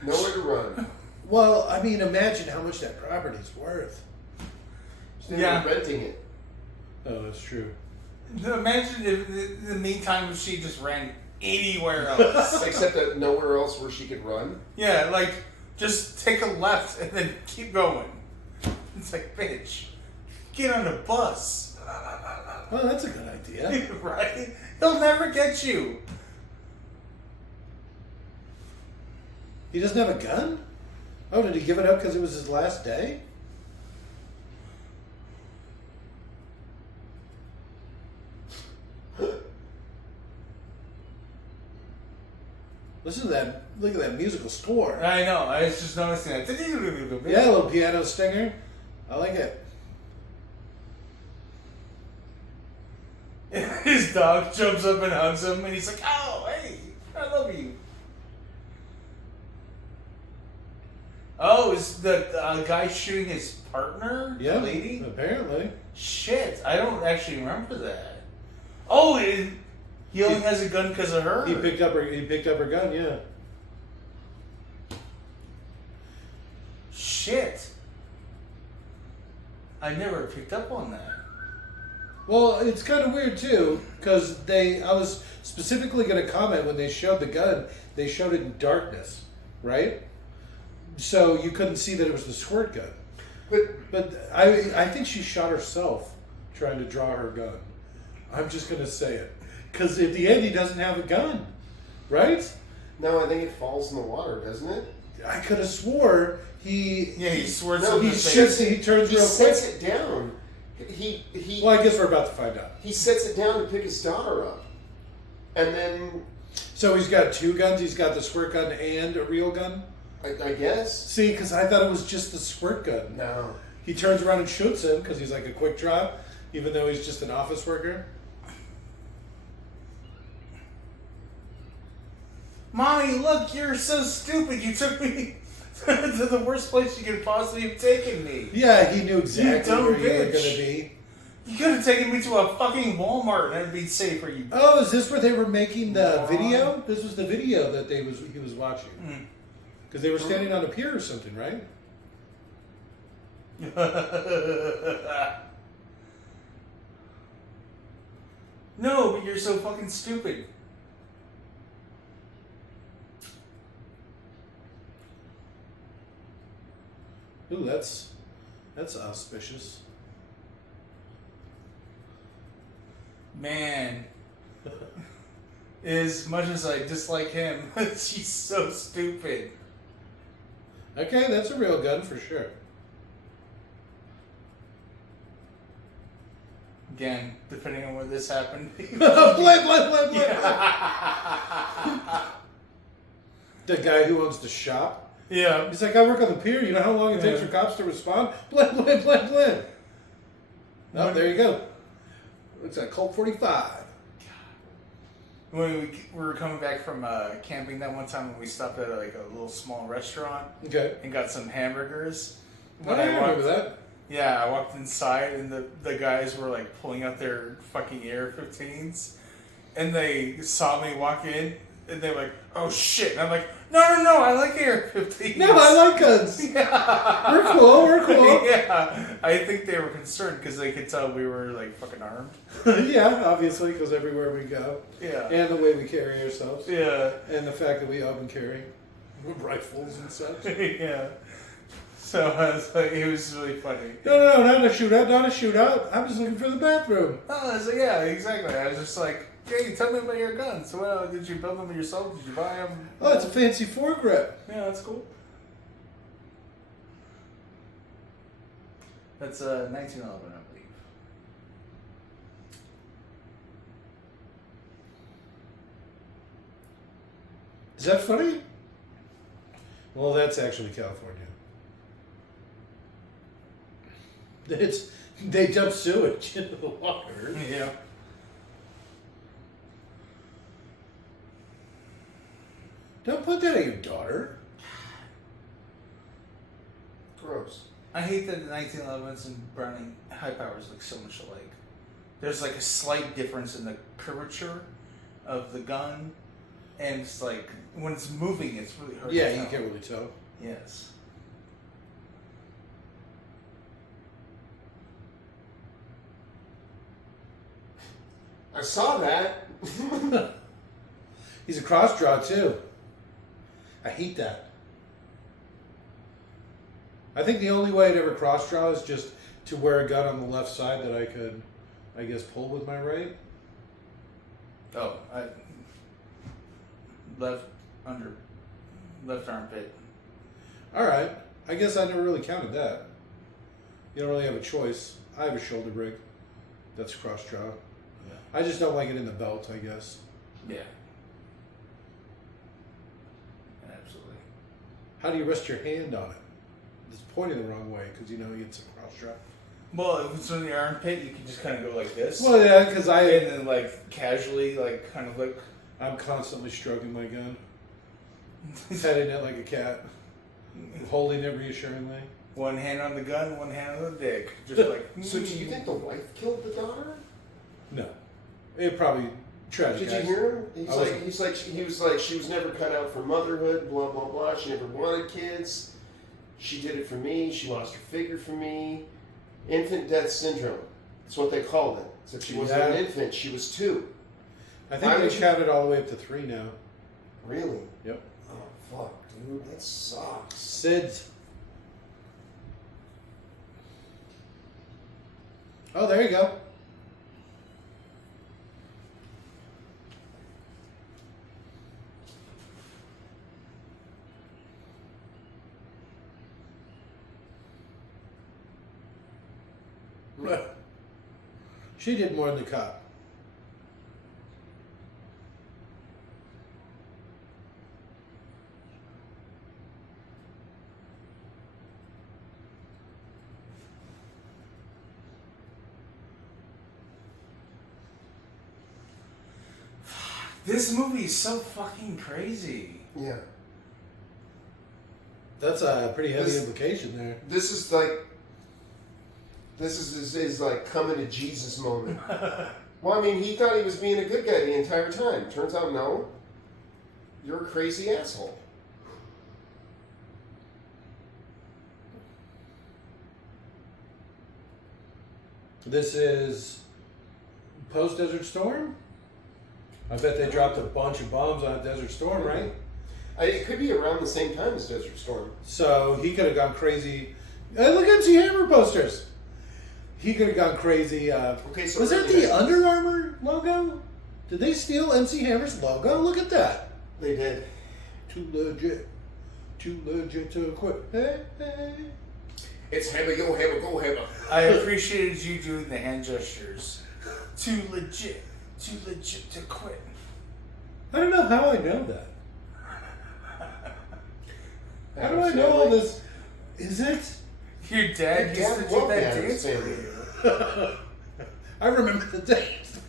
Nowhere to run. Well, I mean, imagine how much that property's worth. They Yeah. were renting it. Oh, that's true. Imagine if in the meantime if she just ran anywhere else. Except that nowhere else where she could run. Yeah, like just take a left and then keep going. It's like, bitch, get on a bus. Well, that's a good idea. Right? He'll never get you. He doesn't have a gun? Oh, did he give it up because it was his last day? Listen to that. Look at that musical score. I know. I was just noticing that. Yeah, a little piano stinger. I like it. His dog jumps up and hugs him, and he's like, "Oh, hey, I love you." Oh, is the guy shooting his partner? Yeah, lady. apparently. Shit, I don't actually remember that. Oh, he only has a gun because of her. He picked up her gun. Yeah. Shit. I never picked up on that. Well, it's kind of weird too, because I was specifically going to comment when they showed the gun, they showed it in darkness, right? So you couldn't see that it was the squirt gun. But I think she shot herself trying to draw her gun. I'm just going to say it. Because at the end, he doesn't have a gun, right? No, I think it falls in the water, doesn't it? I could have swore he swears No, on he the shits, face. he turns He real sets quick. it down. He Well, I guess we're about to find out. he sets it down to pick his daughter up, and then So he's got 2 guns. He's got the squirt gun and a real gun. I guess See, because I thought it was just the squirt gun. no. He turns around and shoots him because he's like a quick draw, even though he's just an office worker. Mommy, look, you're so stupid. You took me to the worst place you could possibly have taken me. Yeah, he knew exactly dumb where you were bitch. going to be. You could have taken me to a fucking Walmart and it'd be safer. You. Oh, is this where they were making the Moron. video? This was the video that he was watching. Mm. Because they were standing on a pier or something, right? No, but you're so fucking stupid. Ooh, that's auspicious. Man. As much as I dislike him, she's so stupid. Okay, that's a real gun for sure. Again, depending on where this happened. Blip, blip, blip, blip. The guy who owns the shop. Yeah. He's like, I work on the pier. You know how long it takes for cops to respond? Blip, blip, blip, blip. Oh, there you go. Looks like Colt 45. When we were coming back from camping that one time, when we stopped at like a little small restaurant Okay. and got some hamburgers. I remember that. Yeah, I walked inside and the guys were like pulling out their fucking AR-15s, and they saw me walk in and they were like, "Oh shit!" And I'm like, "No, I like AR-15s. No, I like guns. Yeah. We're cool. Yeah, I think they were concerned because they could tell we were like fucking armed. Yeah, obviously, because everywhere we go. Yeah. And the way we carry ourselves. Yeah. And the fact that we often carry rifles and such. Yeah. So I was like, it was really funny. No, not a shootout, not a shootout. I'm just looking for the bathroom. Oh, I was like, yeah, exactly. I was just like, hey, tell me about your guns. Well, did you build them yourself? Did you buy them? Oh, it's a fancy foregrip. Yeah, that's cool. That's 1911, I believe. Is that funny? Well, that's actually California. They dump sewage into the water. Yeah. Don't put that on your daughter. Gross. I hate that the 1911s and Browning high powers look so much alike. There's like a slight difference in the curvature of the gun, and it's like when it's moving, it's really hard to Yeah, tell. you can't really tell. Yes. I saw that. He's a cross draw too. I hate that. I think the only way I'd ever cross draw is just to wear a gun on the left side that I could, I guess, pull with my right. Oh, left armpit. All right. I guess I never really counted that. You don't really have a choice. I have a shoulder break. That's cross draw. Yeah. I just don't like it in the belt, I guess. Yeah. Absolutely. How do you rest your hand on it? It's pointing the wrong way because you know it's a cross draw. Well, if it's in the armpit, you can just kind of go like this. Well, yeah, because And then, like, casually, like, kind of like... I'm constantly stroking my gun, petting it like a cat, holding it reassuringly. One hand on the gun, one hand on the dick. Just like... So do you think the wife killed the daughter? No, it probably tragic. Did you hear him? I He was like, she was never cut out for motherhood, blah, blah, blah. She never wanted kids. She did it for me. She lost her figure for me. Infant death syndrome. That's what they called it. Except she wasn't an infant. She was 2. I think they counted all the way up to 3 now. Really? Yep. Oh, fuck, dude. That sucks. SIDS. Oh, there you go. She did more than the cop. This movie is so fucking crazy. Yeah. That's a pretty heavy This- implication there. This is like. This is his like coming to Jesus moment. Well, I mean, he thought he was being a good guy the entire time. Turns out, no. You're a crazy asshole. This is post Desert Storm. I bet they dropped a bunch of bombs on Desert Storm, right? It could be around the same time as Desert Storm. So he could have gone crazy. Look at MC Hammer posters. He could have gone crazy. Okay, so was that earlier- the Under Armour logo? Did they steal MC Hammer's logo? Look at that. They did. Too legit to quit. Hey, hey. It's Hammer, yo Hammer, go Hammer. I appreciated you doing the hand gestures. Too legit to quit. I don't know how I know that. How do I know all this? Is it? Your dad used to do that dance. I remember the dance.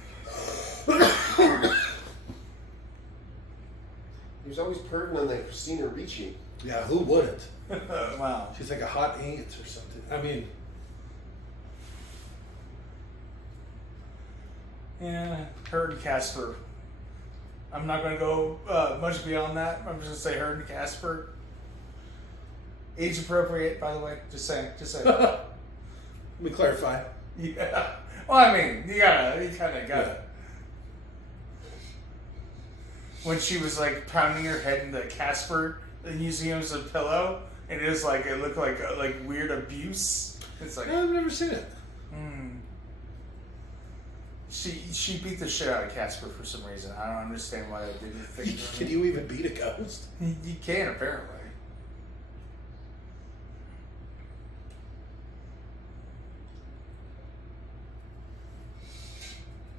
He was always perving on that Christina Ricci. Yeah, who wouldn't? Wow. She's like a hot aunt or something. I mean, Yeah, her and Casper. I'm not going to go much beyond that. I'm just going to say her and Casper. Age appropriate, by the way. Just saying. let me clarify. Yeah. Well, I mean, you kind of gotta. When she was like pounding her head into Casper and using him as a pillow, and it looked like weird abuse. It's like, I've never seen it. She beat the shit out of Casper for some reason. I don't understand why they didn't think. Can you even beat a ghost? You can apparently.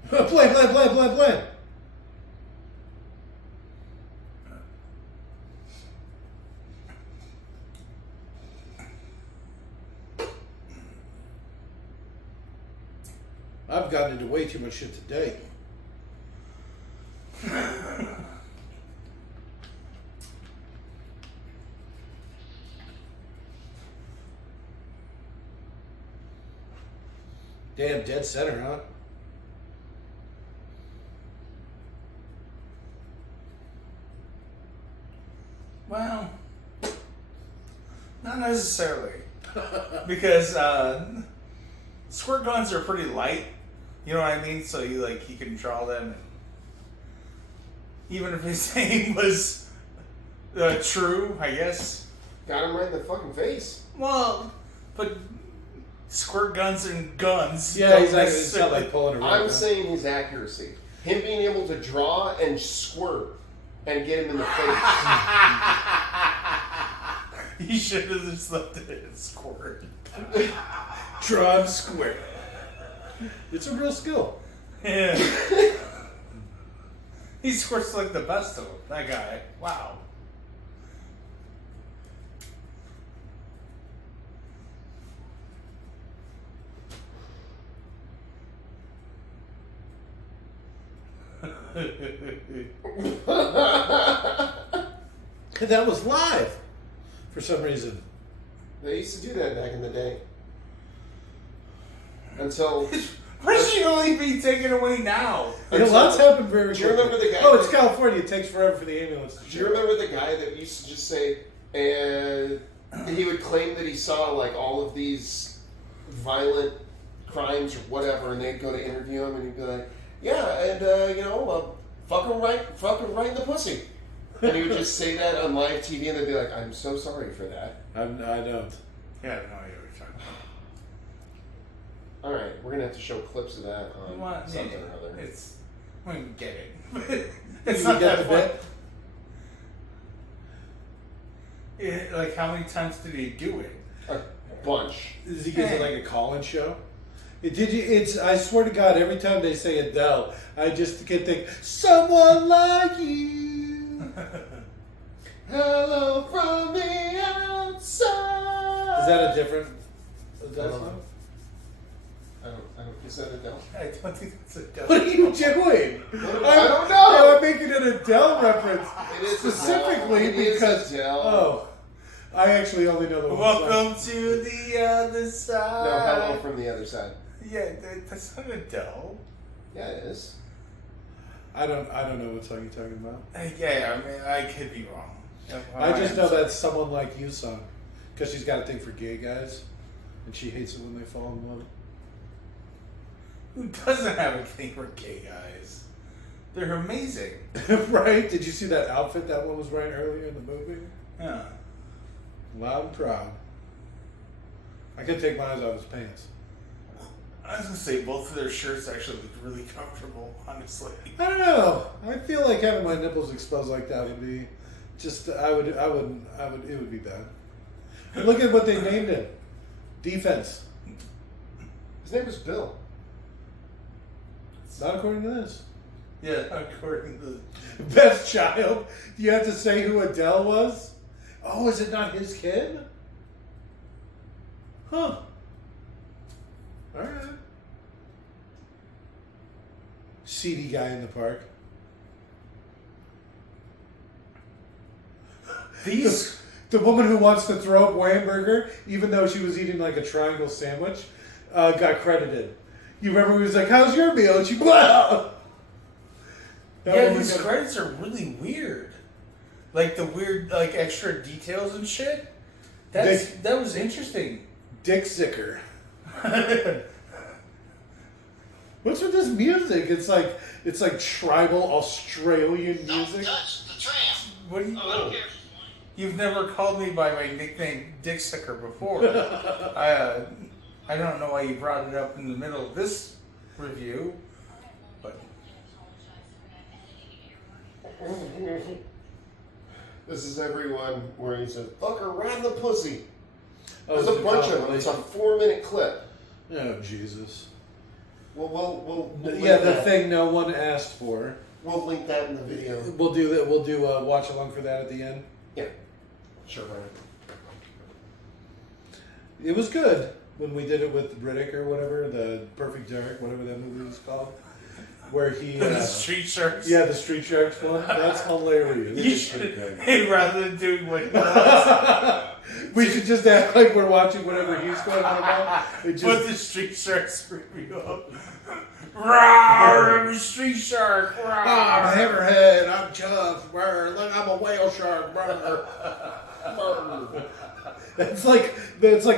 Plan. I've gotten into way too much shit today. Damn, dead center, huh? Well, not necessarily, because squirt guns are pretty light. You know what I mean? So you can draw them, and even if his aim was true, I guess. Got him right in the fucking face. Well, but squirt guns and guns. Yeah, don't exactly. It's not necessarily- like pulling a I'm rope, huh? saying his accuracy. Him being able to draw and squirt and get him in the face. He should have just left it at squirt. Draw square. It's a real skill. Yeah. He squirts like the best of them. That guy. Wow. That was live for some reason. They used to do that back in the day. Until Why should you only be taken away now? You know, lots happen very Do you quickly. remember the guy Oh, it's that- California. It takes forever for the ambulance to do you remember the guy that used to just say, and he would claim that he saw like all of these violent crimes or whatever, and they'd go to interview him, and he'd be like, "Yeah, and fuck him right in the pussy," and he would just say that on live TV, and they'd be like, "I'm so sorry for that." I don't. Yeah, I have no idea what you're talking about. All right, we're gonna have to show clips of that on Well, something yeah, or other. It's, I mean, get it. It's It's not get that the fun. bit. Like, how many times did he do it? A bunch. Does he get to like a call-in show? Did you? It's. I swear to God, every time they say Adele, I just can think someone like you. Hello from the outside. Is that a different Adele song? I Is that Adele? I don't think that's a What are you doing? I don't know. I'm making an Adele reference It is specifically Adele. It is because Adele. oh, I actually only know the one song. Welcome to the other side. No, hello from the other side. Yeah, that's not Adele. Yeah, it is. I don't know what song you're talking about. Yeah, I mean, I could be wrong. I just know that's Someone Like You song because she's got a thing for gay guys, and she hates it when they fall in love. Who doesn't have a thing for gay guys? They're amazing. Right? Did you see that outfit that one was wearing earlier in the movie? Yeah. Loud and proud. I could take my eyes off his pants. I was gonna say both of their shirts actually look really comfortable, honestly. I don't know. I feel like having my nipples exposed like that would be just. It would be bad. And look at what they named him. Defense. His name was Bill. Not according to this. Yeah, according to Best child. Do you have to say who Adele was? Oh, is it not his kid? Huh. All right. Seedy guy in the park. these. The woman who wants to throw up Whataburger, even though she was eating like a triangle sandwich, got credited. You remember he was like, "How's your meal?" And she, "Blah!" That Yeah, woman these got- credits are really weird. Like the weird, like extra details and shit. That was interesting. Dick Zicker. What's with this music? It's like tribal Australian music. Touch the tram. What do you? Oh, I don't care. You've never called me by my nickname Dick Sicker before. I don't know why you brought it up in the middle of this review, but This is everyone where he says, "Fucker, ran the pussy." Oh, There's it's a bunch of them. It's a 4-minute clip. Oh Jesus! We'll link Yeah, the that. thing no one asked for. We'll link that in the video. We'll do that. We'll do a watch along for that at the end. Yeah. Sure, Ryan. It was good when we did it with Riddick or whatever, the Perfect Dark, whatever that movie was called, where he. the Street Sharks. Yeah, the Street Sharks one. That's hilarious. You should, hey, rather than doing what We should just act like we're watching whatever he's going on about. It put just, the Street Sharks review up. Rawr, I'm a Street Shark. I'm Rawr. Hammerhead. I'm Chuff. Brr, look, I'm a whale shark. Brr. That's like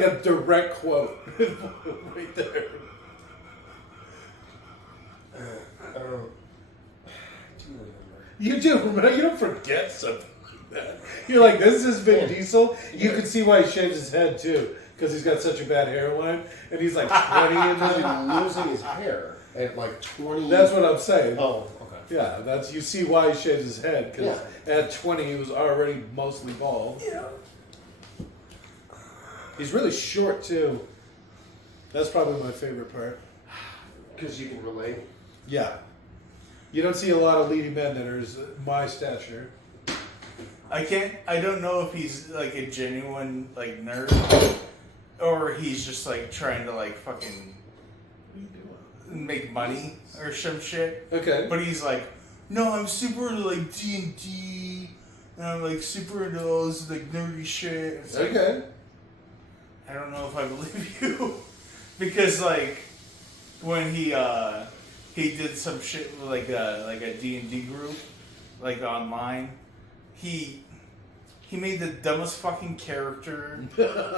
a direct quote right there. I do remember. You do remember? You don't forget something like that. You're like, this is Vin Diesel. You can see why he shaves his head too, because he's got such a bad hairline, and he's like 20 in He's the. been losing his hair at like 20. That's what I'm saying. Oh, okay. Yeah, that's you see why he shaves his head because at 20 he was already mostly bald. Yeah. He's really short too. That's probably my favorite part. Because you can relate. Yeah, you don't see a lot of leading men that are my stature. I don't know if he's like a genuine like nerd or he's just like trying to like fucking make money or some shit. Okay. But he's like, no, I'm super into like D&D and I'm like super into all this like nerdy shit. It's like, Okay. I don't know if I believe you because like when he did some shit with like a D&D group like online, he made the dumbest fucking character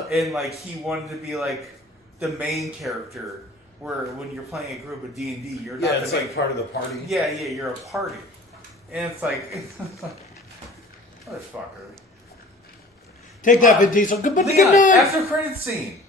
and like he wanted to be like the main character where when you're playing a group of D&D you're not Yeah, the it's main- like part of the party. yeah, you're a party. And it's like motherfucker. Take that, Vin Diesel. Good Leon, night. after credit scene.